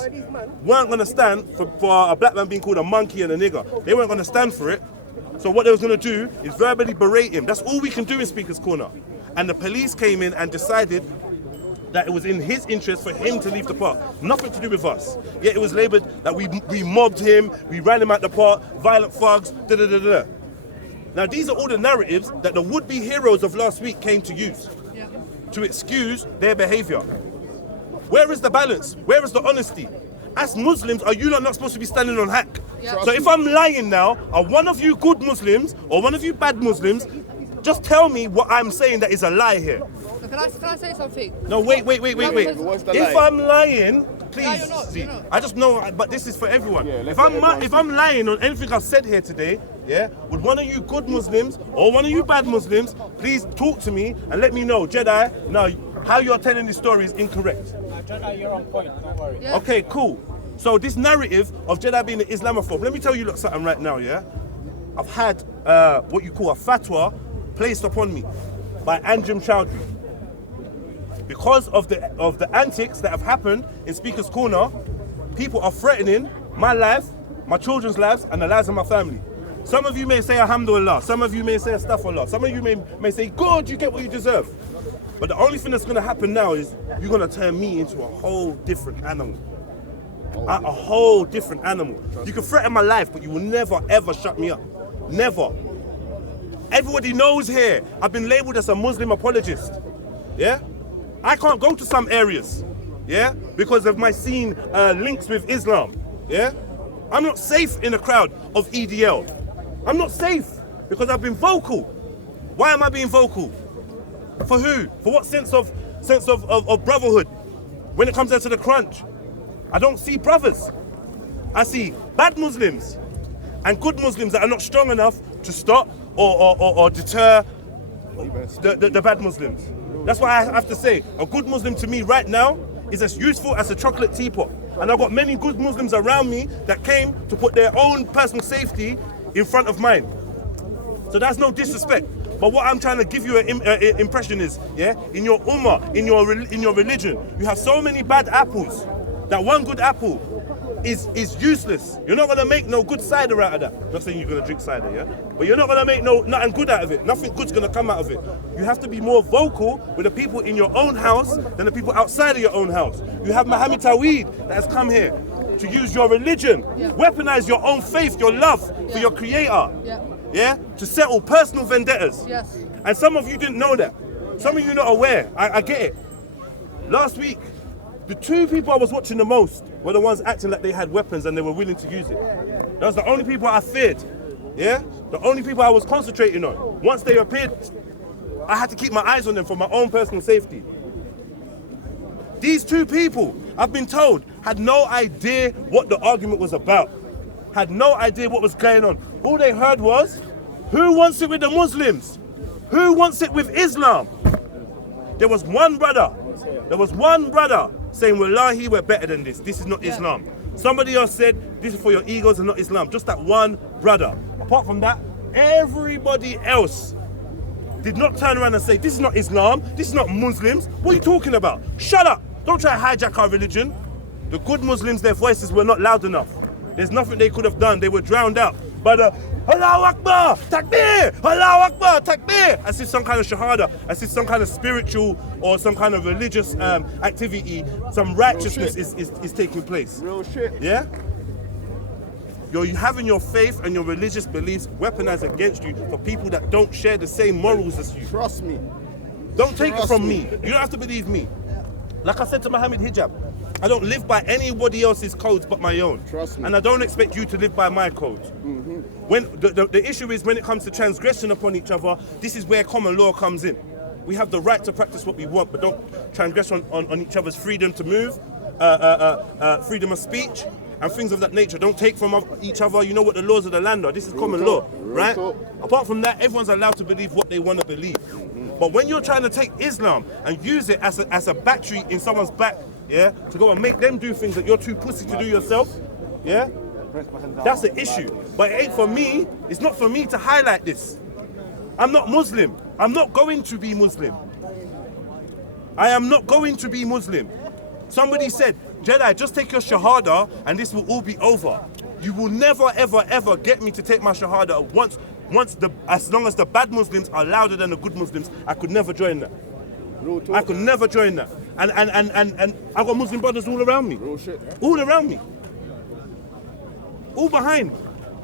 Weren't going to stand for a black man being called a monkey and a nigger. They weren't going to stand for it. So what they was going to do is verbally berate him. That's all we can do in Speaker's Corner. And the police came in and decided that it was in his interest for him to leave the park. Nothing to do with us. Yet it was labelled that we mobbed him, we ran him out the park, violent thugs, da-da-da-da. Now these are all the narratives that the would-be heroes of last week came to use to excuse their behaviour. Where is the balance? Where is the honesty? As Muslims, are you not supposed to be standing on hack? Yeah. So if I'm lying now, are one of you good Muslims or one of you bad Muslims, just tell me what I'm saying that is a lie here. Can I say something? No, wait. If I'm lying, please, see, I just know, but this is for everyone. Yeah, if I'm lying on anything I've said here today, yeah, would one of you good Muslims or one of you bad Muslims please talk to me and let me know, Jedi, no, how you're telling this story is incorrect. Jedi, you're on point, don't worry. Yeah. Okay, cool. So this narrative of Jedi being an Islamophobe, let me tell you something right now, yeah? I've had what you call a fatwa placed upon me by Anjem Chowdhury. Because of the antics that have happened in Speaker's Corner, people are threatening my life, my children's lives, and the lives of my family. Some of you may say alhamdulillah, some of you may say astaghfirullah, some of you may say, good, you get what you deserve. But the only thing that's going to happen now is you're going to turn me into a whole different animal. A whole different animal. You can threaten my life, but you will never, ever shut me up. Never. Everybody knows here, I've been labelled as a Muslim apologist. Yeah? I can't go to some areas, yeah, because of my seen links with Islam, yeah. I'm not safe in a crowd of EDL. I'm not safe because I've been vocal. Why am I being vocal? For who? For what sense of brotherhood? When it comes down to the crunch, I don't see brothers. I see bad Muslims and good Muslims that are not strong enough to stop or deter the bad Muslims. That's why I have to say, a good Muslim to me right now is as useful as a chocolate teapot. And I've got many good Muslims around me that came to put their own personal safety in front of mine. So that's no disrespect. But what I'm trying to give you an impression is, yeah, in your ummah, in your religion, you have so many bad apples that one good apple is useless. You're not going to make no good cider out of that. I'm not saying you're going to drink cider, yeah? But you're not going to make nothing good out of it. Nothing good's going to come out of it. You have to be more vocal with the people in your own house than the people outside of your own house. You have Muhammad Taweed that has come here to use your religion, weaponize your own faith, your love for your creator, to settle personal vendettas. Yes. And some of you didn't know that. Some of you are not aware. I get it. Last week, the two people I was watching the most were the ones acting like they had weapons and they were willing to use it. That was the only people I feared. Yeah? The only people I was concentrating on. Once they appeared, I had to keep my eyes on them for my own personal safety. These two people, I've been told, had no idea what the argument was about. Had no idea what was going on. All they heard was, who wants it with the Muslims? Who wants it with Islam? There was one brother saying, wallahi, we're better than this. This is not Islam. Somebody else said, this is for your egos and not Islam. Just that one brother. Apart from that, everybody else did not turn around and say, this is not Islam, this is not Muslims. What are you talking about? Shut up. Don't try to hijack our religion. The good Muslims, their voices were not loud enough. There's nothing they could have done. They were drowned out by the Allahu Akbar, Takbir, Allahu Akbar, Takbir. As if some kind of shahada, as if some kind of spiritual or some kind of religious activity, some righteousness is taking place. Real shit. Yeah? You're having your faith and your religious beliefs weaponized against you for people that don't share the same morals as you. Trust me. Don't take it from me. You don't have to believe me. Like I said to Muhammad Hijab, I don't live by anybody else's codes but my own. Trust me. And I don't expect you to live by my codes. When the issue is when it comes to transgression upon each other, this is where common law comes in. We have the right to practice what we want, but don't transgress on each other's freedom to move, freedom of speech, and things of that nature. Don't take from each other. You know what the laws of the land are. This is common law, right? Apart from that, everyone's allowed to believe what they want to believe. But when you're trying to take Islam and use it as a battery in someone's back, yeah, to go and make them do things that you're too pussy to do yourself, yeah, that's the issue. But it ain't for me. It's not for me to highlight this. I'm not Muslim. I'm not going to be Muslim. I am not going to be Muslim. Somebody said, Jedi, just take your shahada and this will all be over. You will never, ever, ever get me to take my shahada as long as the bad Muslims are louder than the good Muslims. I could never join that. I could never join that. And I've got Muslim brothers all around me. All around me. All behind.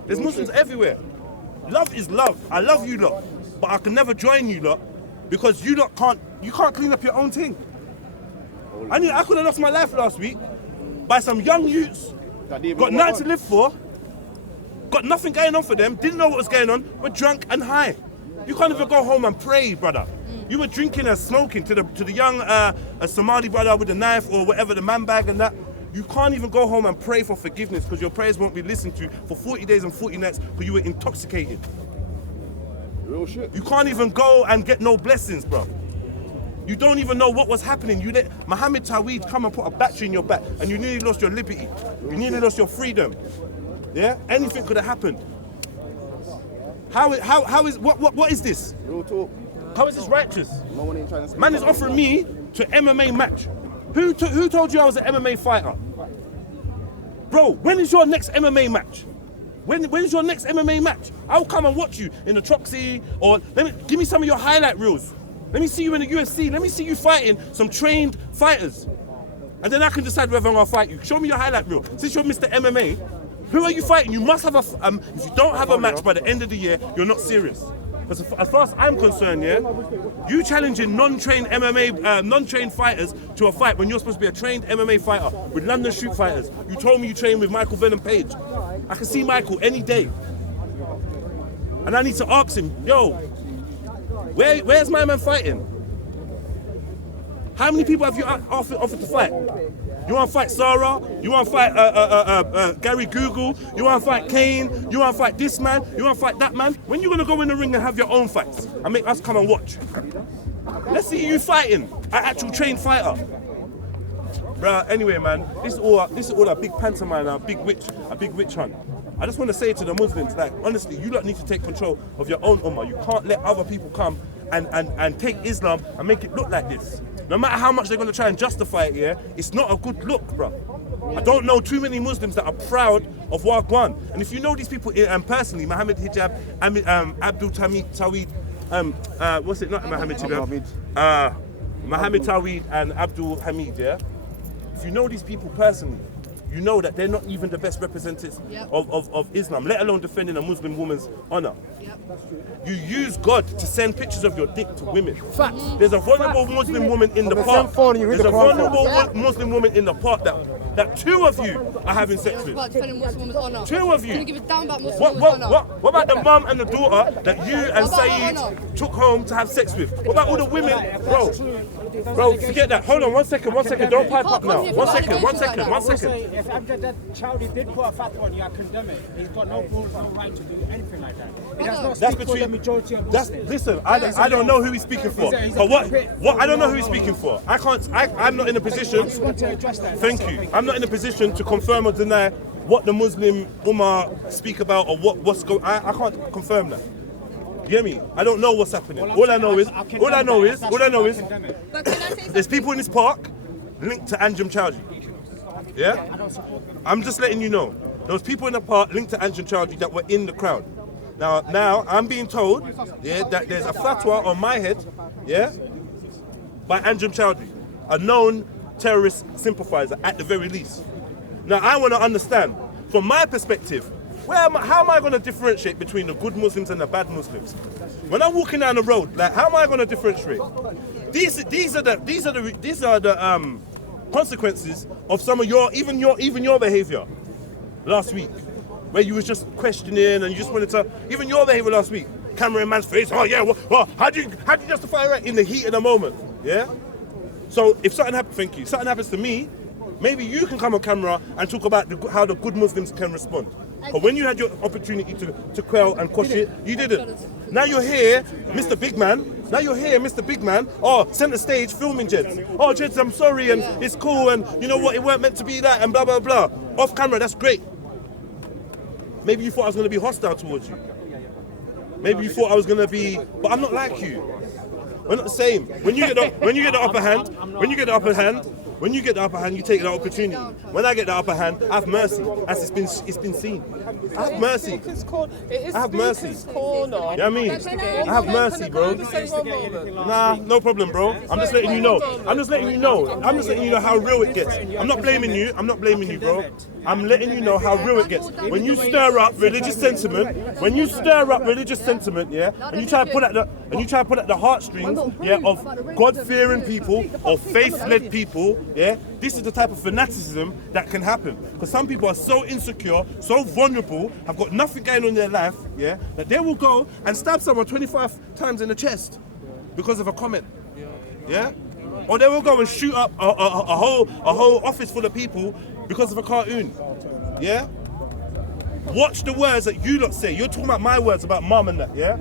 There's Muslims everywhere. Love is love. I love you lot. But I can never join you lot because you lot can't clean up your own thing. I could have lost my life last week by some young youths, got nothing to live for, got nothing going on for them, didn't know what was going on, were drunk and high. You can't even go home and pray, brother. You were drinking and smoking to the young Somali brother with the knife or whatever, the man bag and that. You can't even go home and pray for forgiveness because your prayers won't be listened to for 40 days and 40 nights because you were intoxicated. Real shit. You can't even go and get no blessings, bro. You don't even know what was happening. You let Muhammad Taweed come and put a battery in your back and you nearly lost your liberty. You nearly lost your freedom. Yeah? Anything could have happened. What is this? Real talk. How is this righteous? No one ain't trying to Man is offering me to MMA match. Who told you I was an MMA fighter? Bro, when is your next MMA match? When is your next MMA match? I'll come and watch you in the Troxy or give me some of your highlight reels. Let me see you in the UFC. Let me see you fighting some trained fighters. And then I can decide whether I'm going to fight you. Show me your highlight reel. Since you're Mr. MMA, who are you fighting? You must have if you don't have a match by the end of the year, you're not serious. Because as far as I'm concerned, yeah, you challenging non-trained MMA, non-trained fighters to a fight when you're supposed to be a trained MMA fighter with London Street Fighters. You told me you train with Michael Venom Page. I can see Michael any day. And I need to ask him, yo, where's my man fighting? How many people have you offered to fight? You want to fight Sarah? You want to fight Gary Google? You want to fight Kane? You want to fight this man? You want to fight that man? When you going to go in the ring and have your own fights and make us come and watch? Let's see you fighting, an actual trained fighter. Bruh, anyway, man, this is all a big pantomime, a big witch hunt. I just want to say to the Muslims, like, honestly, you lot need to take control of your own ummah. You can't let other people come and take Islam and make it look like this. No matter how much they're going to try and justify it here, it's not a good look, bro. I don't know too many Muslims that are proud of Wagwan. And if you know these people personally, Muhammad Hijab, Abdul Taweed, what's it, not Muhammad Hijab, Muhammad Taweed and Abdul Hamid, yeah? If you know these people personally, you know that they're not even the best representatives of Islam, let alone defending a Muslim woman's honor. You use God to send pictures of your dick to women. Facts. There's a vulnerable Muslim woman in the park. There's a vulnerable Muslim woman in the park that two of you are having sex with. Two of you. What about the mum and the daughter that you and Saeed took home to have sex with? What about all the women? Bro, Bro, forget that. Hold on, one second. Don't pipe up now. One second. If Amjad Chowdhury did put a fatwa on you, I condemn it. He's got no rules, no right to do anything like that. He does not speak for the majority of Muslims. Listen, I don't know who he's speaking for. But what I don't know who he's speaking for. I'm not in a position. Thank you. I'm not in a position to confirm or deny what the Muslim Ummah speak about or what's going. I can't confirm that. You hear me? I don't know what's happening. All I know is But can I say something? there's people in this park linked to Anjem Chowdhury. Yeah? I'm just letting you know. There was people in the park linked to Anjem Chowdhury that were in the crowd. Now I'm being told, yeah, that there's a fatwa on my head, yeah, by Anjem Chowdhury, a known terrorist sympathizer at the very least. Now I want to understand, from my perspective, how am I going to differentiate between the good Muslims and the bad Muslims? When I'm walking down the road, like, how am I going to differentiate? These are the consequences of some of your behaviour last week, where you was just questioning and you just wanted to, even your behaviour last week, cameraman's face, oh yeah, well, how do you justify it in the heat of the moment? Yeah. So if something happens to me, maybe you can come on camera and talk about how the good Muslims can respond. But when you had your opportunity to quell and quash it, you didn't. Now you're here, Mr. Big Man. Oh, centre stage filming Jeds. Oh, Jeds, I'm sorry, and it's cool, and you know what, it weren't meant to be that, and blah, blah, blah. Off camera, that's great. Maybe you thought I was going to be hostile towards you. Maybe you thought I was going to be, but I'm not like you. We're not the same. When you get the upper hand, you take the opportunity. When I get the upper hand, I have mercy, as it's been seen. I have mercy. I have mercy. You know what I mean? I have mercy, bro. Nah, no problem, bro. I'm just letting you know. I'm just letting you know how real it gets. I'm not blaming you, bro. I'm letting you know how real it gets. When you stir up religious sentiment, yeah, and you try to put at the heartstrings, yeah, of God-fearing people or faith-led people, yeah, this is the type of fanaticism that can happen. Because some people are so insecure, so vulnerable, have got nothing going on in their life, yeah, that they will go and stab someone 25 times in the chest because of a comment, yeah, or they will go and shoot up a whole office full of people because of a cartoon, yeah. Watch the words that you lot say. You're talking about my words about mum and that, yeah.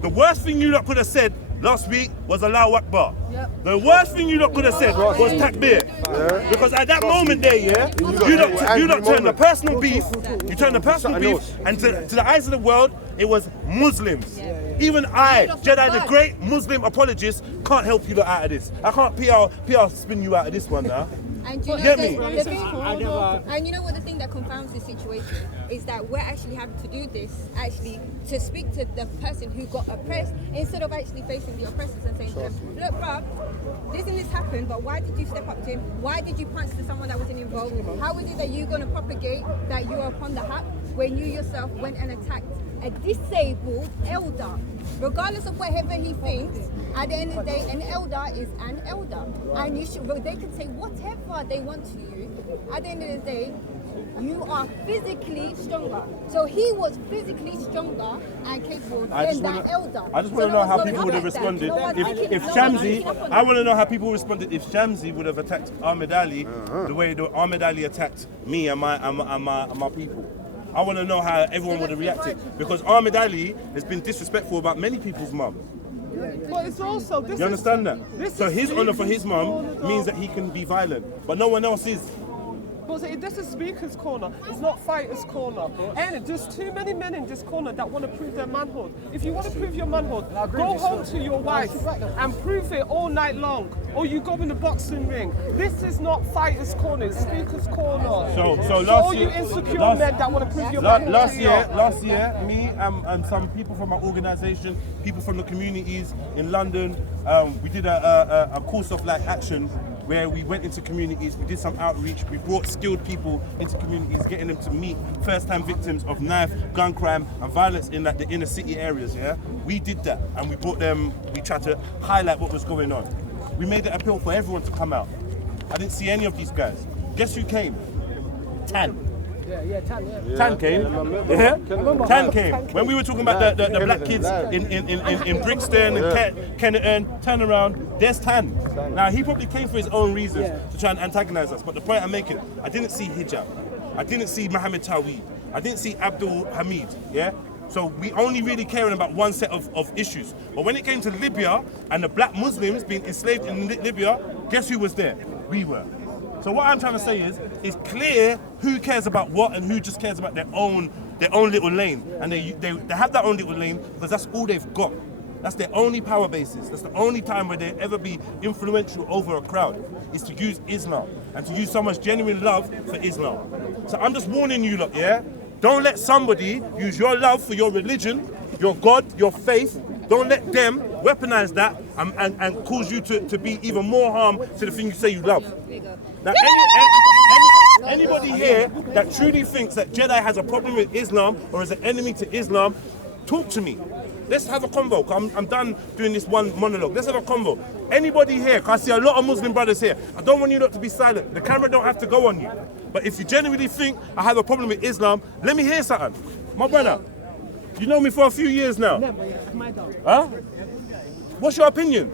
The worst thing you lot could have said last week was Allahu Akbar. Yep. The worst thing you lot could have said was takbir. Yeah. Because at that moment there, yeah, you lot turned the personal beef, and to the eyes of the world, it was Muslims. Yeah. Even I, Jedi, the great Muslim apologist, can't help you lot out of this. I can't PR spin you out of this one now. And you know, and you know what the thing that confounds this situation is that we're actually having to do this actually to speak to the person who got oppressed instead of actually facing the oppressors and saying to them, look, bruv, this happened, but why did you step up to him? Why did you punch to someone that wasn't involved? How is it that you're going to propagate that you are upon the hap when you yourself went and attacked a disabled elder? Regardless of whatever he thinks, at the end of the day, an elder is an elder. And they can say whatever they want to you. At the end of the day, you are physically stronger. So he was physically stronger and capable than that elder. I just want to know how people would have responded if Shamsi. I want to know how people responded if Shamsi would have attacked Ahmed Ali the way Ahmed Ali attacked me and my people. I want to know how everyone would have reacted, because Ahmed Ali has been disrespectful about many people's mums. But it's also, you understand that? So his honour for his mum means that he can be violent, but no one else is. But this is speaker's corner, it's not fighter's corner. And there's too many men in this corner that want to prove their manhood. If you want to prove your manhood, go home to your wife and prove it all night long. Or you go in the boxing ring. This is not fighter's corner, it's speaker's corner. So last all year, you insecure men that want to prove your manhood. Last year, me and some people from my organisation, people from the communities in London, we did a course of like action where we went into communities, we did some outreach, we brought skilled people into communities, getting them to meet first-time victims of knife, gun crime and violence in like the inner city areas, yeah? We did that and we brought them, we tried to highlight what was going on. We made an appeal for everyone to come out. I didn't see any of these guys. Guess who came? Tan. Tan came. Yeah? Tan came. When we were talking about the black kids in Brixton and Kennerton, turn around, there's Tan. Now, he probably came for his own reasons to try and antagonize us, but the point I'm making, I didn't see hijab. I didn't see Mohammed Tawhid. I didn't see Abdul Hamid, yeah? So we only really caring about one set of issues. But when it came to Libya and the black Muslims being enslaved in Libya, guess who was there? We were. So what I'm trying to say is, it's clear who cares about what and who just cares about their own little lane. And they have their own little lane because that's all they've got. That's their only power basis. That's the only time where they'll ever be influential over a crowd, is to use Islam and to use someone's genuine love for Islam. So I'm just warning you lot, yeah? Don't let somebody use your love for your religion, your God, your faith. Don't let them weaponize that and cause you to be even more harm to the thing you say you love. Now, anybody here that truly thinks that Jedi has a problem with Islam or is an enemy to Islam, talk to me. Let's have a convo. I'm done doing this one monologue. Let's have a convo. Anybody here, because I see a lot of Muslim brothers here, I don't want you lot to be silent. The camera don't have to go on you. But if you genuinely think I have a problem with Islam, let me hear something. My brother, you know me for a few years now. Huh? What's your opinion?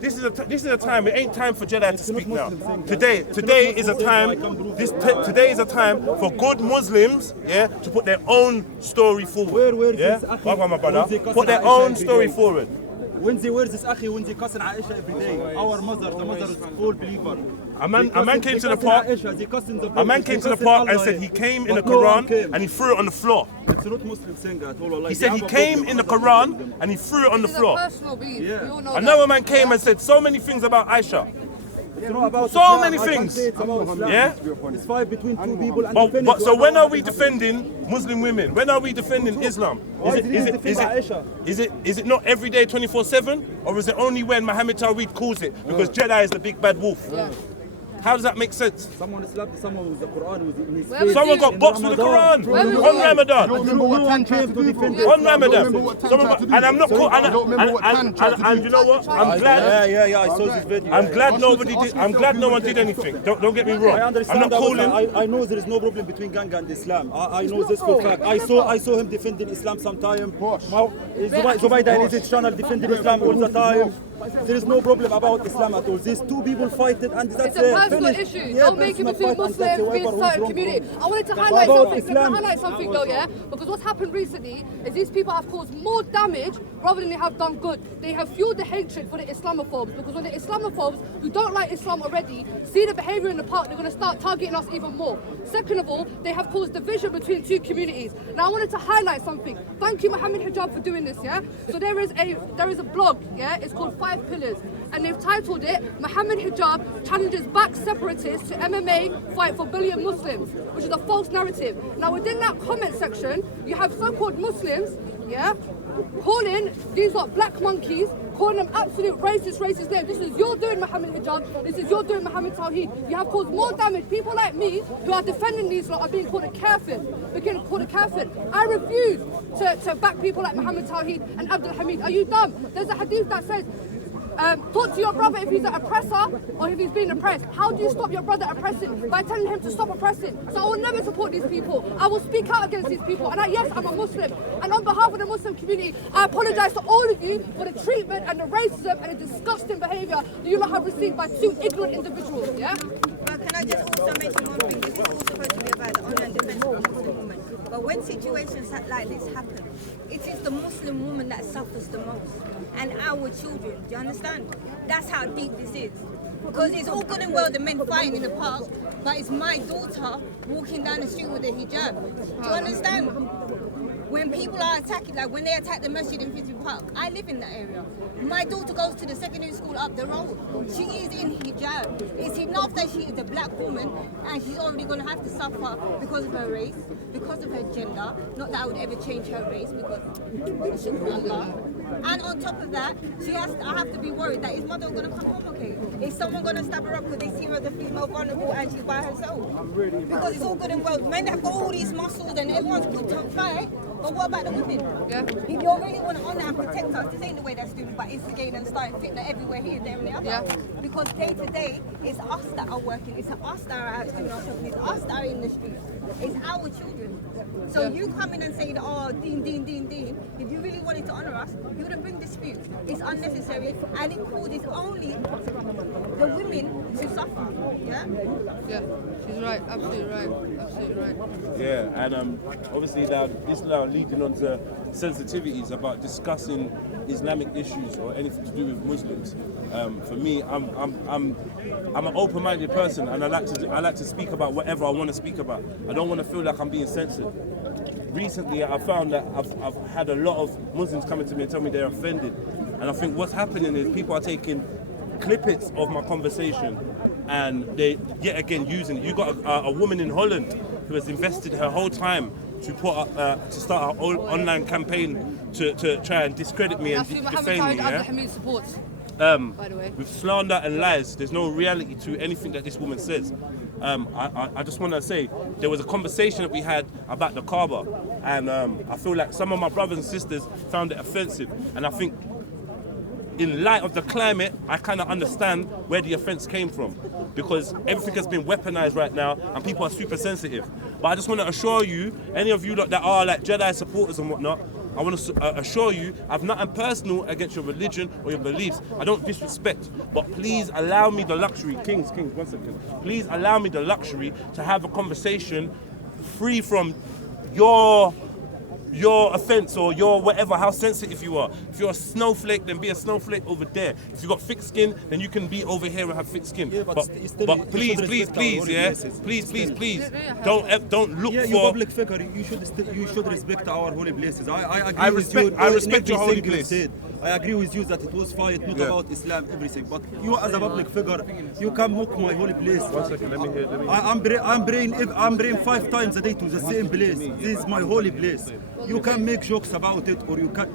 This is a time. It ain't time for Jedi to speak now. Today is a time. Today is a time for good Muslims, yeah, to put their own story forward. Yeah, my brother, put their own story forward. When they wear this akhi, when they cuss Aisha every day, our mother, the mother is a full believer. A man came to the park. A man came to the park and said he came in the Quran and he threw it on the floor. It's not Muslim saying that. He said he came in the Quran and he threw it on the floor. Yeah. Another man came and said so many things about Aisha. So many things. Yeah? It's fight between two people. And but so when are we defending Muslim women? When are we defending Islam? Is it not every day 24/7? Or is it only when Muhammad Tawhid calls it? Because Jedi is the big bad wolf. Yeah. How does that make sense? Someone slapped someone with the Quran in his face. Someone got boxed with the Quran on Ramadan. On Ramadan. And I'm not cool. And you know what? I'm glad. Yeah, I saw this video. I'm glad nobody did. I'm glad no one did anything. Don't get me wrong. I understand. I'm not calling. I know there is no problem between Ganga and Islam. I know this for a fact. I saw him defending Islam sometime. Zubaydah in his channel defending Islam all the time. There is no problem about Islam at all. These two people fight it and that's it's a personal issue. Don't make it between Muslims being a certain community. I wanted to highlight something though, yeah? Because what's happened recently is these people have caused more damage rather than they have done good. They have fueled the hatred for the Islamophobes, because when the Islamophobes who don't like Islam already see the behaviour in the park, they're going to start targeting us even more. Second of all, they have caused division between two communities. Now I wanted to highlight something. Thank you, Mohammed Hijab, for doing this, yeah? So there is a blog, yeah? It's called 5 Pillars, and they've titled it Mohammed Hijab challenges back separatists to MMA fight for billion Muslims, which is a false narrative. Now within that comment section, you have so-called Muslims, yeah, calling these lot black monkeys, calling them absolute racist names. This is you're doing Mohammed Hijab, this is you're doing Mohammed Tawhid. You have caused more damage. People like me who are defending these lot are being called a kafir. Being called a kafir. I refuse to back people like Mohammed Tawhid and Abdul Hamid. Are you dumb? There's a hadith that says talk to your brother if he's an oppressor or if he's being oppressed. How do you stop your brother oppressing? By telling him to stop oppressing. So I will never support these people. I will speak out against these people. And yes, I'm a Muslim. And on behalf of the Muslim community, I apologise to all of you for the treatment and the racism and the disgusting behaviour that you lot have received by two ignorant individuals. Yeah? But can I just also mention one thing? This is all supposed to be about the honour and defence of the Muslim woman. But when situations like this happen, it is the Muslim woman that suffers the most. And our children, do you understand? That's how deep this is. Because it's all good and well the men fighting in the park, but it's my daughter walking down the street with a hijab. Do you understand? When people are attacking, like when they attack the masjid in Fitzroy Park, I live in that area. My daughter goes to the secondary school up the road. She is in hijab. It's enough that she is a black woman and she's already going to have to suffer because of her race, because of her gender. Not that I would ever change her race because Allah. And on top of that, I have to be worried that his mother is going to come home okay. Is someone going to stab her up because they see her as a female vulnerable and she's by herself? Because it's all good and well. Men have got all these muscles and everyone's good to fight. But what about the women? Yeah. If you really want to honour and protect us, this ain't the way that's doing by instigating and starting fitna everywhere here, there and the other. Yeah. Because day to day, it's us that are working, it's us that are out doing our shopping, it's us that are in the streets, it's our children. So you come in and say, oh, Deen. If you really wanted to honour us, he wouldn't bring dispute. It's unnecessary and it causes only the women to suffer. Yeah? Yeah, she's right, absolutely right. Absolutely right. Yeah, and obviously now this now leading on to sensitivities about discussing Islamic issues or anything to do with Muslims. For me, I'm an open-minded person, and I like to speak about whatever I want to speak about. I don't want to feel like I'm being censored. Recently, I found that I've had a lot of Muslims coming to me and tell me they're offended, and I think what's happening is people are taking clippets of my conversation and they yet again using it. You got a woman in Holland who has invested her whole time to put to start her own online campaign to try and discredit me and defame me. Yeah? Supports. By the way. With slander and lies, there's no reality to anything that this woman says. I just want to say, there was a conversation that we had about the Kaaba, and I feel like some of my brothers and sisters found it offensive, and I think in light of the climate, I kind of understand where the offense came from, because everything has been weaponized right now and people are super sensitive. But I just want to assure you, any of you that are like Jedi supporters and whatnot, I want to assure you, I've nothing personal against your religion or your beliefs. I don't disrespect, but please allow me the luxury, Kings, 1 second. Please allow me the luxury to have a conversation free from your offense or your whatever, how sensitive you are. If you're a snowflake, then be a snowflake over there. If you've got thick skin, then you can be over here and have thick skin. Yeah, but please, yeah, please, don't look for. You're public figure. You should respect our holy places. I respect your holy place. I agree with you that it was fight, not about Islam, everything. But you, as a public figure, you can mock my holy place. 1 second, let me hear. I'm praying 5 times a day to the same place. This is my holy place. You can make jokes about it, or you can,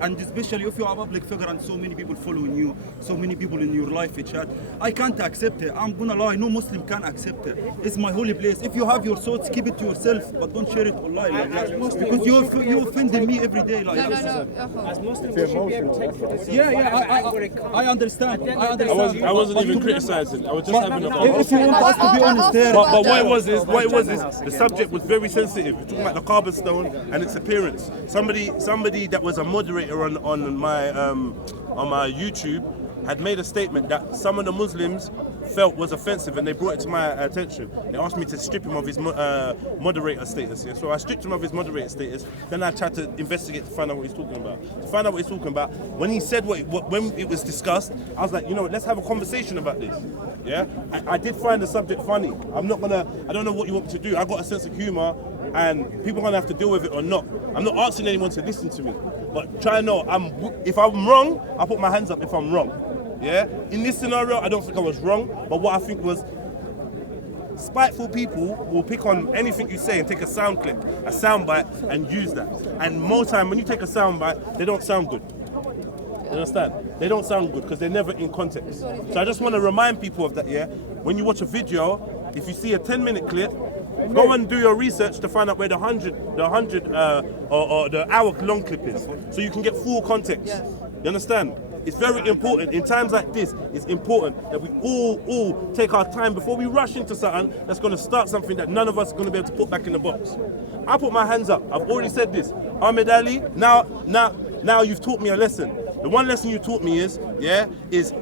and especially if you are a public figure and so many people following you, so many people in your life chat. I can't accept it. I'm gonna lie, no Muslim can accept it. It's my holy place. If you have your thoughts, keep it to yourself, but don't share it online like that. Because you offending me every day like this. As Muslims, we should be able to take criticism. I understand. I wasn't even criticizing. I was just having a conversation. If you want us to be honest there. But what it was is, the subject was very sensitive. We're talking about the carbon stone and its appearance. Somebody that was a moderator on my YouTube had made a statement that some of the Muslims felt was offensive, and they brought it to my attention. They asked me to strip him of his moderator status. Yeah? So I stripped him of his moderator status. Then I tried to investigate to find out what he's talking about. When he said when it was discussed, I was like, you know what, let's have a conversation about this. Yeah, I did find the subject funny. I don't know what you want me to do. I got a sense of humor, and people are gonna have to deal with it or not. I'm not asking anyone to listen to me, but try and know if I'm wrong, I'll put my hands up if I'm wrong. Yeah? In this scenario, I don't think I was wrong, but what I think was, spiteful people will pick on anything you say and take a sound clip, a sound bite, and use that. And most time, when you take a sound bite, they don't sound good. You understand? They don't sound good because they're never in context. So I just want to remind people of that, yeah? When you watch a video, if you see a 10-minute clip, go and do your research to find out where the 100 or the hour-long clip is, so you can get full context. Yes. You understand? It's very important. In times like this, it's important that we all take our time before we rush into something that's going to start something that none of us are going to be able to put back in the box. I put my hands up. I've already said this. Ahmed Ali, now you've taught me a lesson. The one lesson you taught me is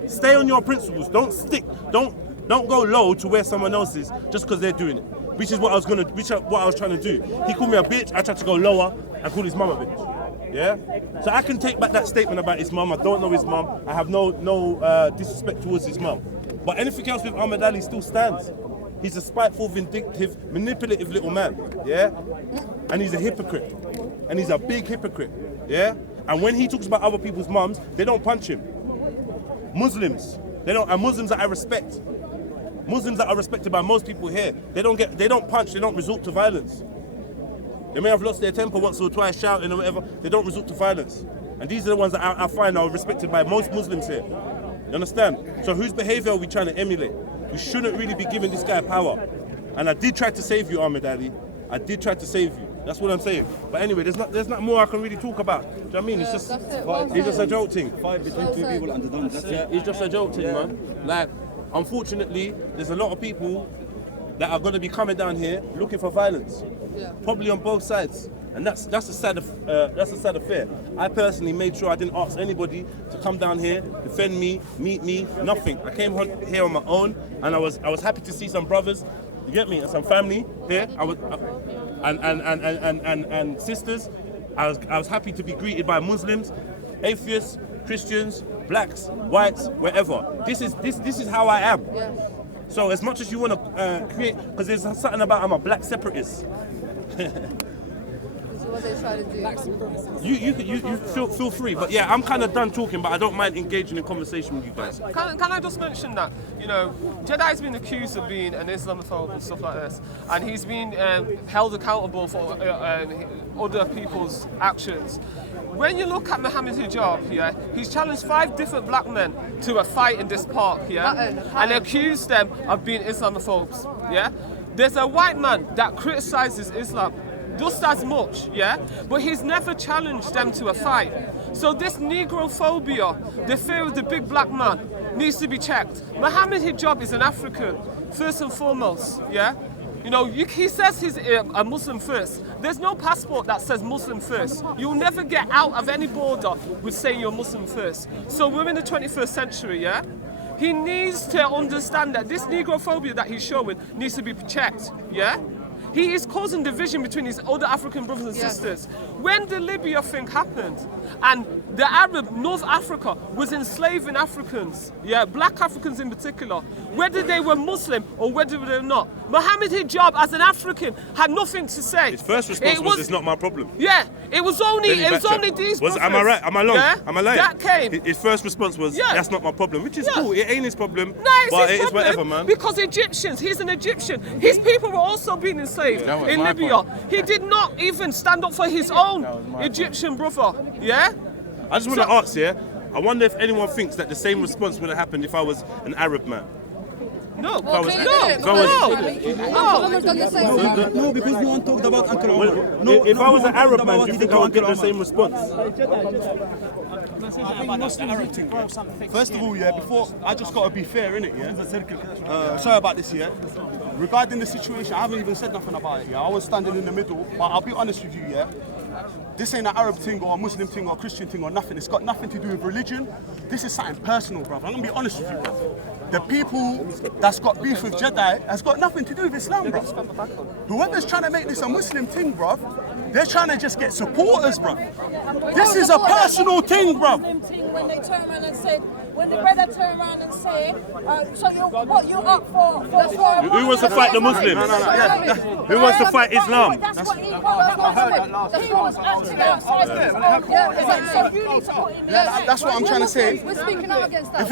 stay on your principles. Don't go low to where someone else is just because they're doing it. Which is what I was trying to do. He called me a bitch. I tried to go lower and call his mum a bitch. Yeah? So I can take back that statement about his mum. I don't know his mum. I have no disrespect towards his mum. But anything else with Ahmed Ali still stands. He's a spiteful, vindictive, manipulative little man. Yeah? And he's a hypocrite. And he's a big hypocrite. Yeah? And when he talks about other people's mums, they don't punch him. Muslims, and Muslims that I respect. Muslims that are respected by most people here, they don't punch, they don't resort to violence. They may have lost their temper once or twice shouting or whatever, they don't resort to violence. And these are the ones that I find are respected by most Muslims here. You understand? So whose behavior are we trying to emulate? We shouldn't really be giving this guy power. And I did try to save you, Ahmed Ali. I did try to save you. That's what I'm saying. But anyway, there's not more I can really talk about. Do you know what I mean? It's just a joke thing. Fight between 2 people and the done. It's just a joke thing, man. Like, unfortunately, there's a lot of people that are going to be coming down here looking for violence, Yeah. probably on both sides, and that's a sad affair. I personally made sure I didn't ask anybody to come down here, defend me, meet me, nothing. I came here on my own, and I was happy to see some brothers, you get me, and some family here. And sisters. I was happy to be greeted by Muslims, atheists, Christians, blacks, whites, wherever. This is how I am. Yeah. So as much as you want to create, because there's something about I'm a black separatist. What they try to do. You feel free, but yeah, I'm kind of done talking, but I don't mind engaging in conversation with you guys. Can I just mention that, you know, Jedi's been accused of being an Islamophobe and stuff like this, and he's been held accountable for other people's actions. When you look at Mohammed Hijab, yeah, he's challenged 5 different black men to a fight in this park, yeah, and accused them of being Islamophobes, yeah. There's a white man that criticizes Islam just as much, yeah, but he's never challenged them to a fight. So this Negrophobia, the fear of the big black man, needs to be checked. Mohammed Hijab is an African, first and foremost, yeah. You know, he says he's a Muslim first. There's no passport that says Muslim first. You'll never get out of any border with saying you're Muslim first. So we're in the 21st century, yeah? He needs to understand that this Negrophobia that he's showing needs to be checked, yeah? He is causing division between his other African brothers and sisters. When the Libya thing happened, and the Arab North Africa was enslaving Africans, yeah, black Africans in particular, whether they were Muslim or whether they were not, Mohammed Hijab as an African had nothing to say. His first response was it's not my problem. Yeah, it was only these brothers. Am I right? Am I lying? Yeah, Am I lying? that came. His first response was that's not my problem, which is cool. It ain't his problem. No, it's but his it is problem, whatever, man. because Egyptians, he's an Egyptian. His people were also being enslaved in Libya. He did not even stand up for his own Egyptian brother. Yeah? I just want to ask, I wonder if anyone thinks that the same response would have happened if I was an Arab man. No, No, because no one talked about Uncle Omar. If I was an Arab man, do you think I would get the same response? First of all, before I just got to be fair, innit, sorry about this, regarding the situation, I haven't even said nothing about it, I was standing in the middle, but I'll be honest with you, this ain't an Arab thing or a Muslim thing or a Christian thing or nothing. It's got nothing to do with religion. This is something personal, bruv. I'm gonna be honest with you, bruv. The people that's got beef with Jedi has got nothing to do with Islam, bruv. Whoever's trying to make this a Muslim thing, bruv, they're trying to just get supporters, bruv. This is a personal thing, bruv. When they turn around and say, when the brother turn around and say, so what you up for? Who wants to fight the Muslims? Who wants to fight Islam? That's what he was. He was acting outside his own. So you need to put in there. That's what I'm trying to say. We're speaking out against that.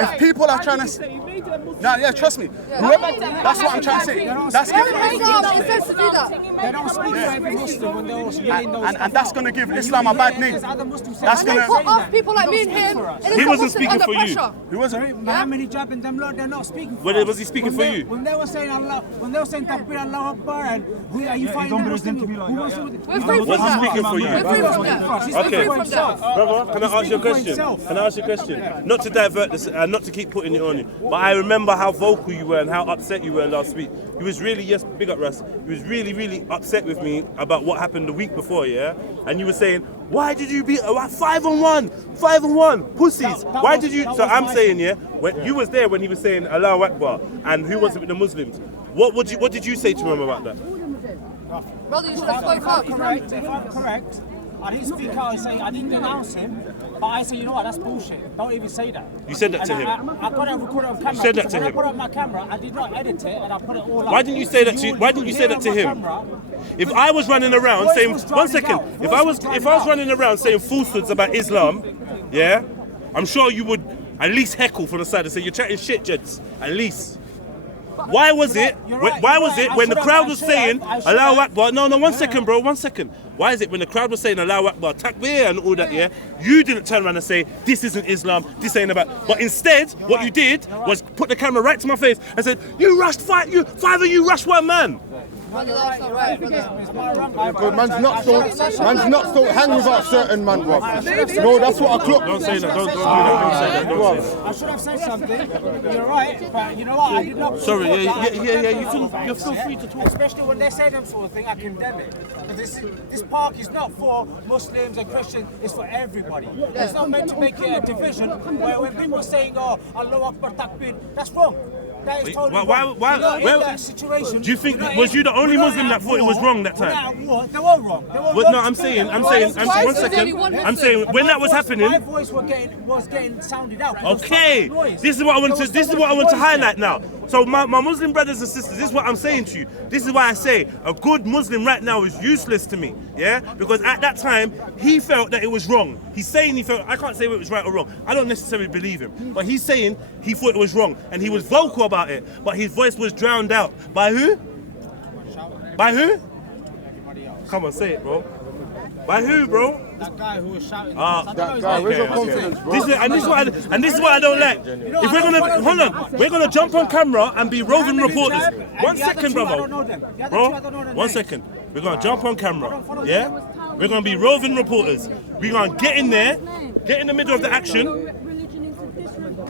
If people are trying to trust me. That's what I'm trying to say. That's They don't speak for every Muslim when they're also yelling those and that's going to give Islam a bad name. That's going to put off people like me and him. He wasn't speaking for you. Who wasn't? Mohammed Hijab and them lot, they're not speaking for When was he speaking for you? When they were saying Allah, when they were saying Takbir Allah Akbar, and who are you fighting the Muslim? We're free from Was he that. speaking for you? We're free from that. He's Okay. free from that. Brother, can I ask you a question? Can I ask you a question? Not to divert this, not to keep putting it on you, but I remember how vocal you were and how upset you were last week. You was really, yes, big up Russ, you was really, really upset with me about what happened the week before, and you were saying, why did you beat 5-on-1, pussies? Why did you? So I'm saying, when you was there when he was saying Allahu Akbar and who wants it with the Muslims. What did you say to him about that? Brother, you should have spoken up. If I'm correct, I didn't speak out and say I didn't denounce him, but I say, you know what, that's bullshit. Don't even say that. You said that to him. I got it recorded on camera. You said that to when him. I put it on my camera, I did not edit it, and I put it all up. Why didn't you say that to? Why didn't you say that to him? If I was running around saying, one second, if I was running around saying falsehoods about Islam, I'm sure you would at least heckle from the side and say you're chatting shit, Jeds. At least. Why was it? Why was it when the crowd was saying Allahu Akbar? No, one second, bro. 1 second. Why is it when the crowd was saying Allahu Akbar, Takbir and all that? You didn't turn around and say this isn't Islam. This ain't about. But instead, what you did was put the camera right to my face and said, "You rushed five of you rushed one man." Because man's not so hang without certain man, bro. No, that's what I clock. Don't say that. Don't do that. Don't say that. I should have said something. You're right, but you know what? I did not. Sorry, yeah. You feel free to talk. Especially when they say them sort of thing, I condemn it. Because this park is not for Muslims and Christians, it's for everybody. It's not meant to make it a division where when people are saying, oh, Allahu Akbar Takbir, that's wrong. That is totally wrong. Why? In that situation, Do you think, was you the only Muslim that thought it was wrong that time? They were wrong. No, I'm saying, one second. I'm saying, when that was happening. My voice was getting sounded out. Okay, this is what I want to highlight now. So my Muslim brothers and sisters, this is what I'm saying to you. This is why I say a good Muslim right now is useless to me. Yeah, because at that time he felt that it was wrong. He's saying he felt. I can't say it was right or wrong. I don't necessarily believe him, but he's saying he thought it was wrong, and he was vocal about it. But his voice was drowned out by who? By who? Come on, say it, bro. By who, bro? That guy who was shouting. That guy, where's your confidence, bro? This is what I don't like. If we're gonna hold on, we're gonna jump on camera and be roving reporters. 1 second, brother. Bro, 1 second. We're gonna jump on camera. Yeah? We're gonna be roving reporters. We're gonna get in there, get in the middle of the action.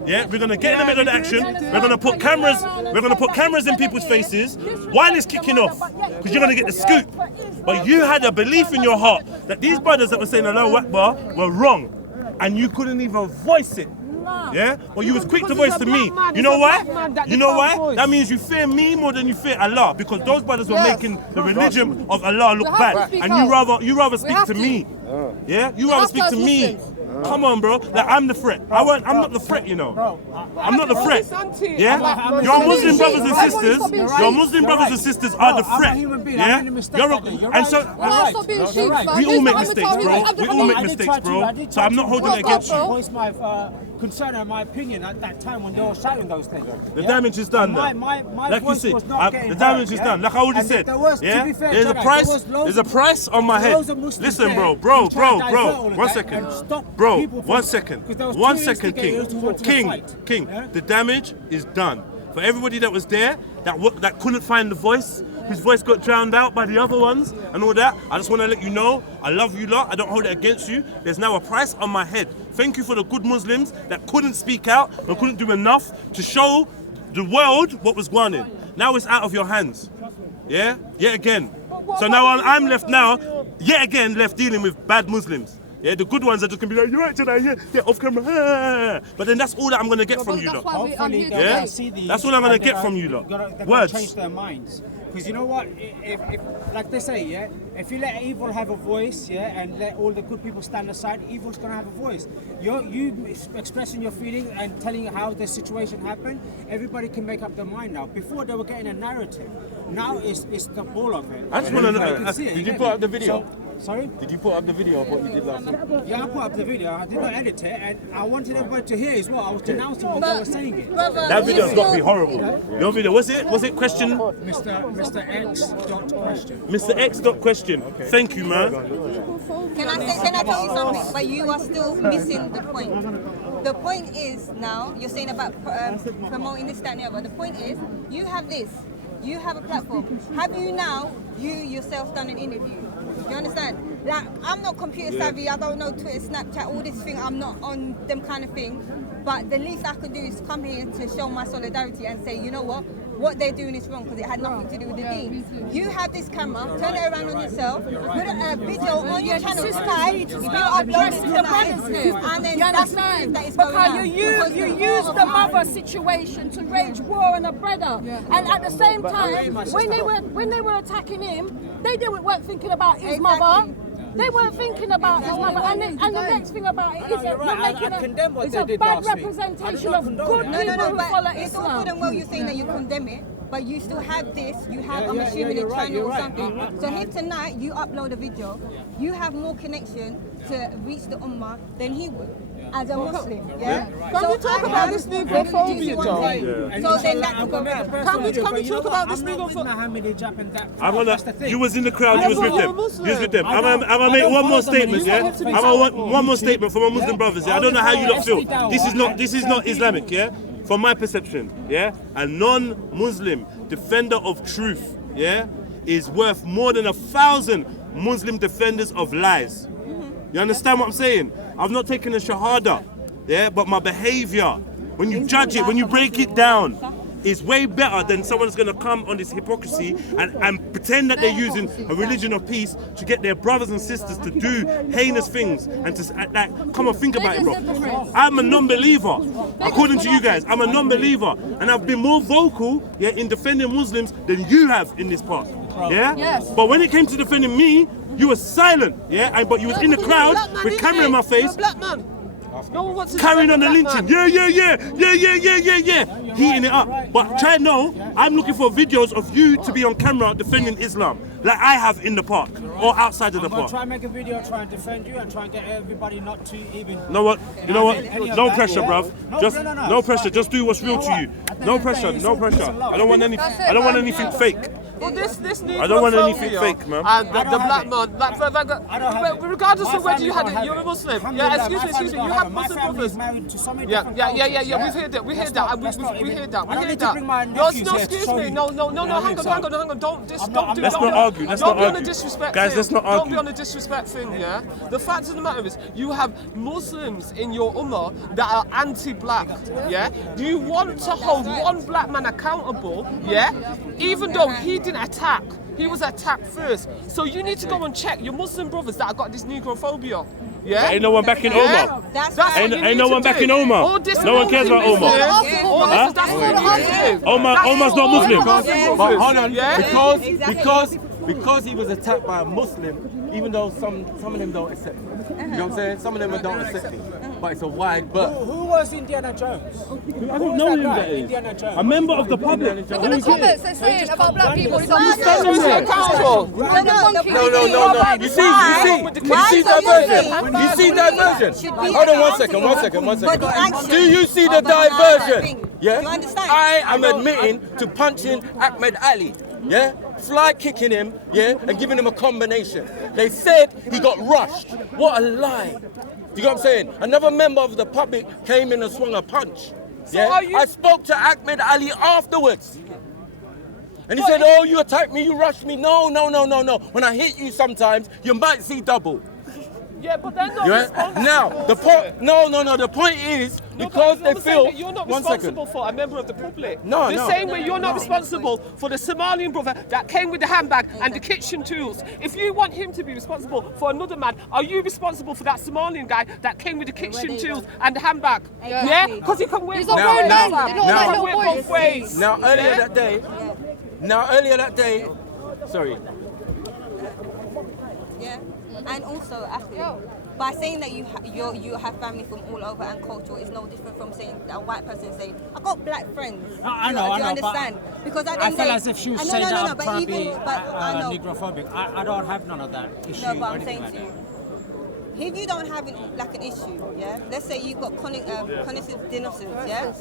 Yeah, we're gonna get in the middle of the action. We're gonna put cameras. We're gonna put cameras in people's faces while it's kicking off, because you're gonna get the scoop. But you had a belief in your heart that these brothers that were saying Allahu Akbar were wrong, and you couldn't even voice it. Yeah? Well, you was quick to voice to me. You know why? You know why? That means you fear me more than you fear Allah, because those brothers were making the religion of Allah look bad, and you rather speak to me. Yeah? You rather speak to me. Come on, bro. Like, I'm the threat. I'm not the threat, you know. I'm not the threat. Yeah? Your Muslim brothers and sisters, your Muslim brothers and sisters are the threat. Yeah? And so we all make mistakes, bro. We all make mistakes, bro. So I'm not holding it against you. Voice my concern and my opinion at that time when they were shouting those things. The damage is done now. Like you said, the damage is done. Like I already said. Yeah? There's a price on my head. Listen, bro. 1 second. Bro, 1 second. 1 second, King. The damage is done. For everybody that was there, that couldn't find the voice, whose voice got drowned out by the other ones and all that, I just want to let you know, I love you lot, I don't hold it against you. There's now a price on my head. Thank you for the good Muslims that couldn't speak out and couldn't do enough to show the world what was going on. Now it's out of your hands. Yeah? Yet again. So now I'm left now, yet again, left dealing with bad Muslims. Yeah, the good ones are just gonna be like, you're right tonight, yeah, off camera. But then that's all that I'm gonna get from you lot. Yeah? That's all I'm gonna get from you lot. Words. Change their minds. Because you know what, if like they say, yeah, if you let evil have a voice, yeah, and let all the good people stand aside, evil's gonna have a voice. You expressing your feeling and telling how the situation happened, everybody can make up their mind now. Before they were getting a narrative, now it's the ball of it. I just wanna know, did you put up the video? Sorry? Did you put up the video of what you did last week? Yeah, I put up the video. I did not edit it, and I wanted everybody to hear as well. I was denouncing when they were saying it. That video's got to be horrible. Your video, was it question? Mr. X.question. Mr. X.question. Okay. Thank you, man. Can I tell you something? But you are still missing the point. The point is now, you're saying about promoting this, that, and the other. The point is, you have this. You have a platform. Have you now, you yourself done an interview? Do you understand? Like, I'm not computer savvy, I don't know Twitter, Snapchat, all this thing, I'm not on them kind of thing. But the least I could do is come here to show my solidarity and say, you know what they're doing is wrong, because it had nothing to do with the deen. You have this camera, turn it around on yourself, put a video on your channel tonight, you upload it tonight, and then that's proof that it's going on. You use the mother situation to wage war on a brother, and at the same time, when they were attacking him, they weren't thinking about his mother. They weren't thinking about his mother. And the next thing about it is that you're making it's a bad representation of good people who follow Islam. It's all good and well you're saying that you condemn it, but you still have this, you have, I'm assuming, a channel or something. So if tonight you upload a video, you have more connection to reach the Ummah than he would. As a Muslim, yeah? Can we talk about this legal phobia, though? So then that could go wrong. Can we talk about this legal phobia? You was in the crowd, you was with them. I'm gonna make one more statement, yeah? I'm gonna one more statement for my Muslim brothers, yeah? I don't know how you lot feel. This is not Islamic, yeah? From my perception, yeah? A non-Muslim defender of truth, yeah? is worth more than 1,000 Muslim defenders of lies. You understand what I'm saying? I've not taken a shahada, yeah, but my behavior, when you judge it, when you break it down, is way better than someone's going to come on this hypocrisy and pretend that they're using a religion of peace to get their brothers and sisters to do heinous things and to like, come and think about it, bro. I'm a non-believer, according to you guys. I'm a non-believer, and I've been more vocal, yeah, in defending Muslims than you have in this part, yeah. Yes. But when it came to defending me, you were silent, yeah. But you was in the crowd with camera in my face. You're a black man. No one wants to Carrying on the defend lynching, black yeah, heating it up. But try know, I'm looking for videos of you to be on camera defending Islam, like I have in the park or outside of the I'm gonna park. try and make a video, try and defend you, and try and get everybody not to even. You know what? No pressure, bruv. Just no pressure. Just do what's real to you. No pressure. No pressure. I don't want any. I don't want anything fake. Well, this I don't want anything fake, man. And the black man, like, regardless of whether you had it, you're a Muslim. Yeah, excuse me, you have Muslim brothers. Yeah. We've heard that. We heard that. We heard that. No, excuse me. No. Hang on. Don't do. Let's not argue. Don't be on a disrespect. Guys, let's not argue. Don't be on a disrespect thing. Yeah. The fact of the matter is, you have Muslims in your ummah that are anti-black. Yeah. Do you want to hold one black man accountable? Yeah. Even though he didn't attack, he was attacked first. So you need to go and check your Muslim brothers that have got this negrophobia. Yeah? Ain't no one back in Omar. Ain't no one back in Omar. No one cares about Omar. That's what you need to do. Omar's not Muslim. But hold on, Yeah? because he was attacked by a Muslim, even though some of them don't accept him. You know what I'm saying? Some of them don't accept him. But it's a wide berth. Who was Indiana Jones? I don't know who that is. Indiana Jones. A member of the public. Look at the comments they're saying about black people. He's No. You see diversion. Hold on 1 second. Do you see the diversion? Yeah. Do you understand? I am admitting to punching Ahmed Ali. Yeah. Fly kicking him, yeah, and giving him a combination. They said he got rushed. What a lie. You know what I'm saying? Another member of the public came in and swung a punch. Yeah? I spoke to Ahmed Ali afterwards. And he said, oh, you attacked me, you rushed me. No. When I hit you sometimes, you might see double. Yeah, but they're not responsible. Now, the point, the point is, because they feel, you're not responsible for a member of the public. No. The same way you're not responsible for the Somalian brother that came with the handbag and the kitchen tools. If you want him to be responsible for another man, are you responsible for that Somalian guy that came with the kitchen tools and the handbag? Yeah? Because he can wear both ways. Now, earlier that day, sorry. Yeah. And also, actually, by saying that you have family from all over and culture is no different from saying a white person saying, I got black friends. I know. Do you understand? Because I feel as if she was saying that I'm trying to be negrophobic. I don't have none of that issue. No, but I'm saying to you, if you don't have like an issue, yeah, let's say you've got cognitive dissonance, yeah,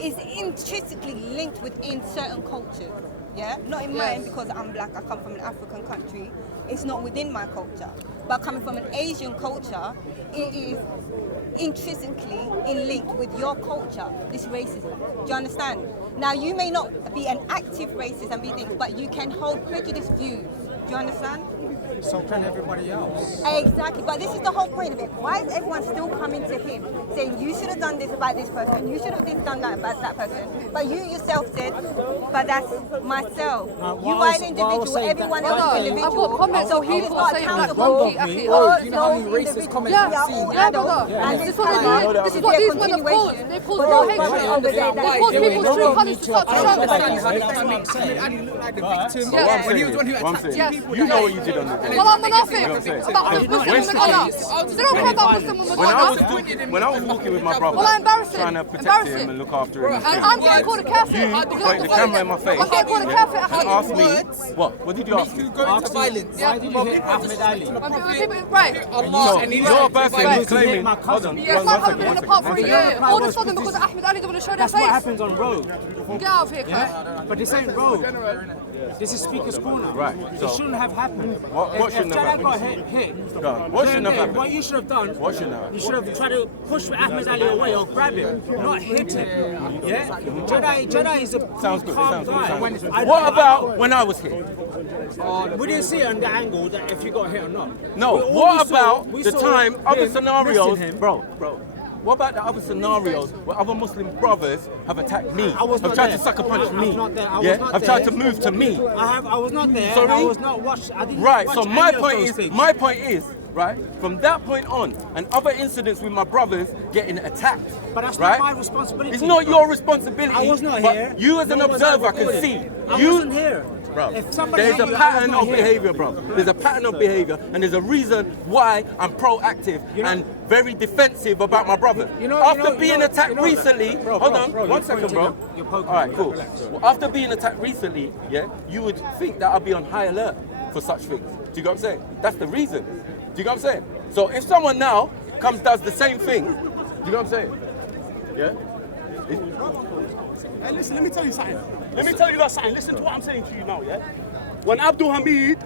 is intrinsically linked within certain cultures, yeah, not in mine because I'm black, I come from an African country, it's not within my culture, but coming from an Asian culture, it is intrinsically linked with your culture, this racism. Do you understand? Now, you may not be an active racist and be things, but you can hold prejudiced views. Do you understand? So can everybody else. Exactly, but this is the whole point of it. Why is everyone still coming to him saying you should have done this about this person, you should have done that about that person, but you yourself said, but that's myself. You are an individual, everyone else is an individual. I've got comments so of he is people not saying accountable. that. You know how many racist comments I've seen? Yeah, brother. And this is what they do. This is what these men have caused. They cause more hatred. They cause people's true colours to start to show. And he looked like the victim when he was the one who attacked people. You know what you did on the day. Well, I'm nothing about Muslim women honour. They don't care about Muslim women honour. When I was walking with my brother, well, embarrassing. trying to protect him and look after him, and I'm getting called a kafir. you put the camera in my face I'm getting called a kafir. and asked me, what did you ask me? Go into violence. Why did you hit Ahmed Ali? Right. So, you're a person who's claiming, hold on, Yes, I haven't been apart for a year. All of a sudden, because Ahmed Ali don't want to show their That's what face. happens on road. Get out of here, Yeah? But this ain't road. This is Speaker's Corner. Right. It shouldn't have happened. What shouldn't have If Jedi got happened? hit, What shouldn't have happened? What you should have done, What shouldn't have happened? you should have tried to push Ahmed Ali away or grab him, not hit him. Yeah? Jedi is a Sounds good. calm guy. What about when I was here? We didn't see it on the angle that if you got hit or not. No, We what only about saw- we the saw time, other him scenarios, missing him. bro? What about the other scenarios where other Muslim brothers have attacked me, I was have not tried there. to sucker punch I was me, not there. I was yeah, not have tried there. to move to me? I was not there. Sorry? And I was not watching. I didn't Right. watch So any my of point those is, things. right, from that point on, and other incidents with my brothers getting attacked. But that's right? not my responsibility. It's not your responsibility. I was not but here. You as an Nor was observer I can recording. see. I you, wasn't here. Bro, If somebody there's hit a you, I was pattern not of here. behaviour, bro. There's a pattern of behaviour, and there's a reason why I'm proactive and very defensive about my brother. After being attacked recently, hold on, 1 second, bro. All right, cool. Well, after being attacked recently, yeah, you would think that I'd be on high alert for such things. Do you get what I'm saying? That's the reason. Do you get what I'm saying? So if someone now does the same thing, do you know what I'm saying? Yeah. Hey, listen, let me tell you something. Let me tell you guys something. Listen to what I'm saying to you now, yeah? When Abdul Hamid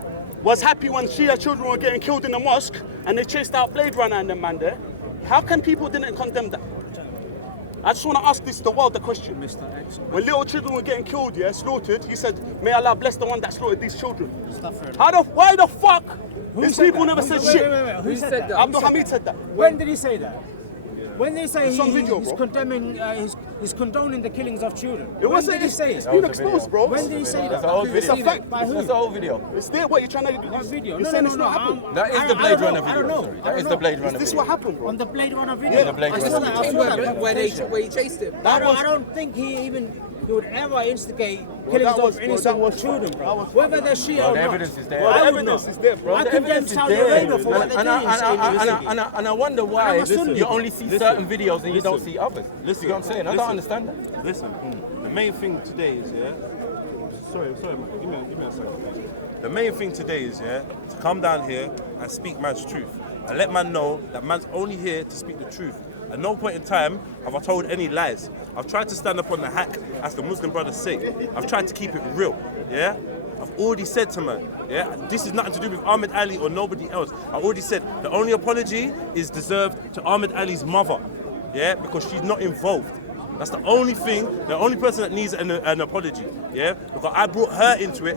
was happy when Shia children were getting killed in the mosque and they chased out Blade Runner and them man there, how can people didn't condemn that? I just want to ask the world the question. When little children were getting killed, yeah, slaughtered, he said, may Allah bless the one that slaughtered these children. Why the fuck? These people never said shit. Who said that? Abdul Hamid said that. When did he say that? When they say It's on video, he's bro. condemning, he's condoning the killings of children. It wasn't. When did he say it? It's been exposed, bro. When did he say that? That's a whole video. It's a fact. By who? That's the whole video. It's there. What you're trying to do? What video? You're saying it's not happened. That is the Blade Runner video. I don't know. Sorry. That is the Blade Runner Is this video. what happened, bro? On the Blade Runner video. Yeah, the Blade I Runner saw that. I saw that. Where he chased him. I don't think he would ever instigate killings that was- of innocent that was- children, bro. that was- Whether they're Shia Well, or the not. evidence is there. Well, the I would evidence not. is there, bro. I The condemn evidence is Saudi there. Arabia for what they're doing. And I wonder why Sunni. you only see certain videos and you don't see others. Listen, you know what I'm saying? I don't understand that. Listen, the main thing today is, yeah. Sorry, man. Give me a second. The main thing today is, yeah, to come down here and speak man's truth. And let man know that man's only here to speak the truth. At no point in time have I told any lies. I've tried to stand up on the hack, as the Muslim brothers say. I've tried to keep it real, yeah? I've already said to man, yeah, this is nothing to do with Ahmed Ali or nobody else. I already said the only apology is deserved to Ahmed Ali's mother, yeah, because she's not involved. That's the only thing, the only person that needs an apology, yeah, because I brought her into it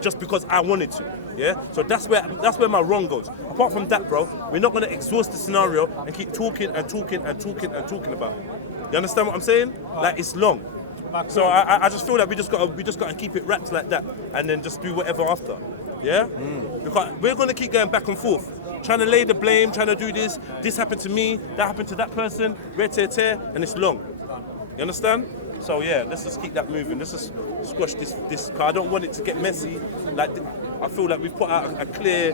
just because I wanted to, yeah. So that's where my wrong goes. Apart from that, bro, we're not gonna exhaust the scenario and keep talking about it. You understand what I'm saying? Like, it's long. So I just feel that we just gotta keep it wrapped like that, and then just do whatever after, yeah. Because we're gonna keep going back and forth, trying to lay the blame, trying to do this. This happened to me, that happened to that person, and it's long. You understand? So yeah, let's just keep that moving. Let's just squash this. Cause I don't want it to get messy. Like, I feel like we've put out a clear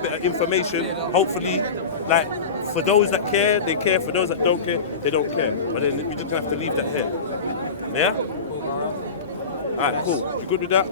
bit of information. Hopefully, like, for those that care, they care. For those that don't care, they don't care. But then we're just gonna have to leave that here. Yeah? Alright, cool. You good with that?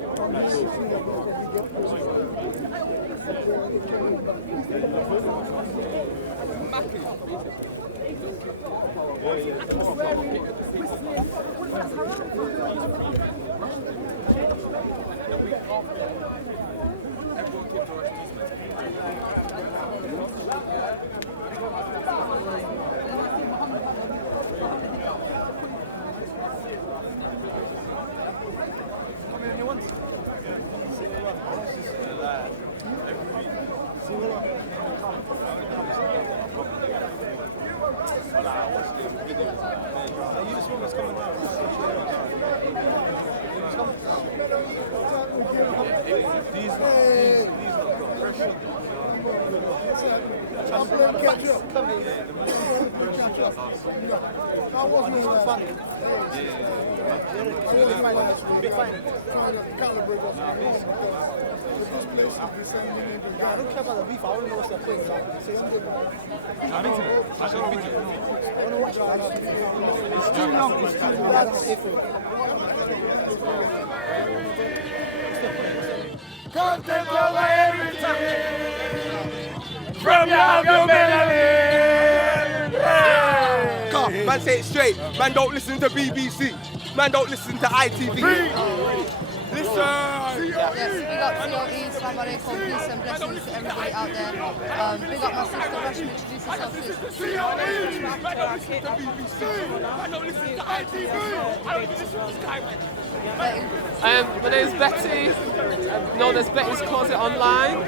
Content over everything from your melody. Man, say it straight. Man, don't listen to BBC. Man, don't listen to ITV. Listen. up CLE, Assalamu alaikum, peace and blessings to everybody out there. Big up my sister, Rashmi, introduce yourself, sis. My name is Betty, known as Betty's Closet Online.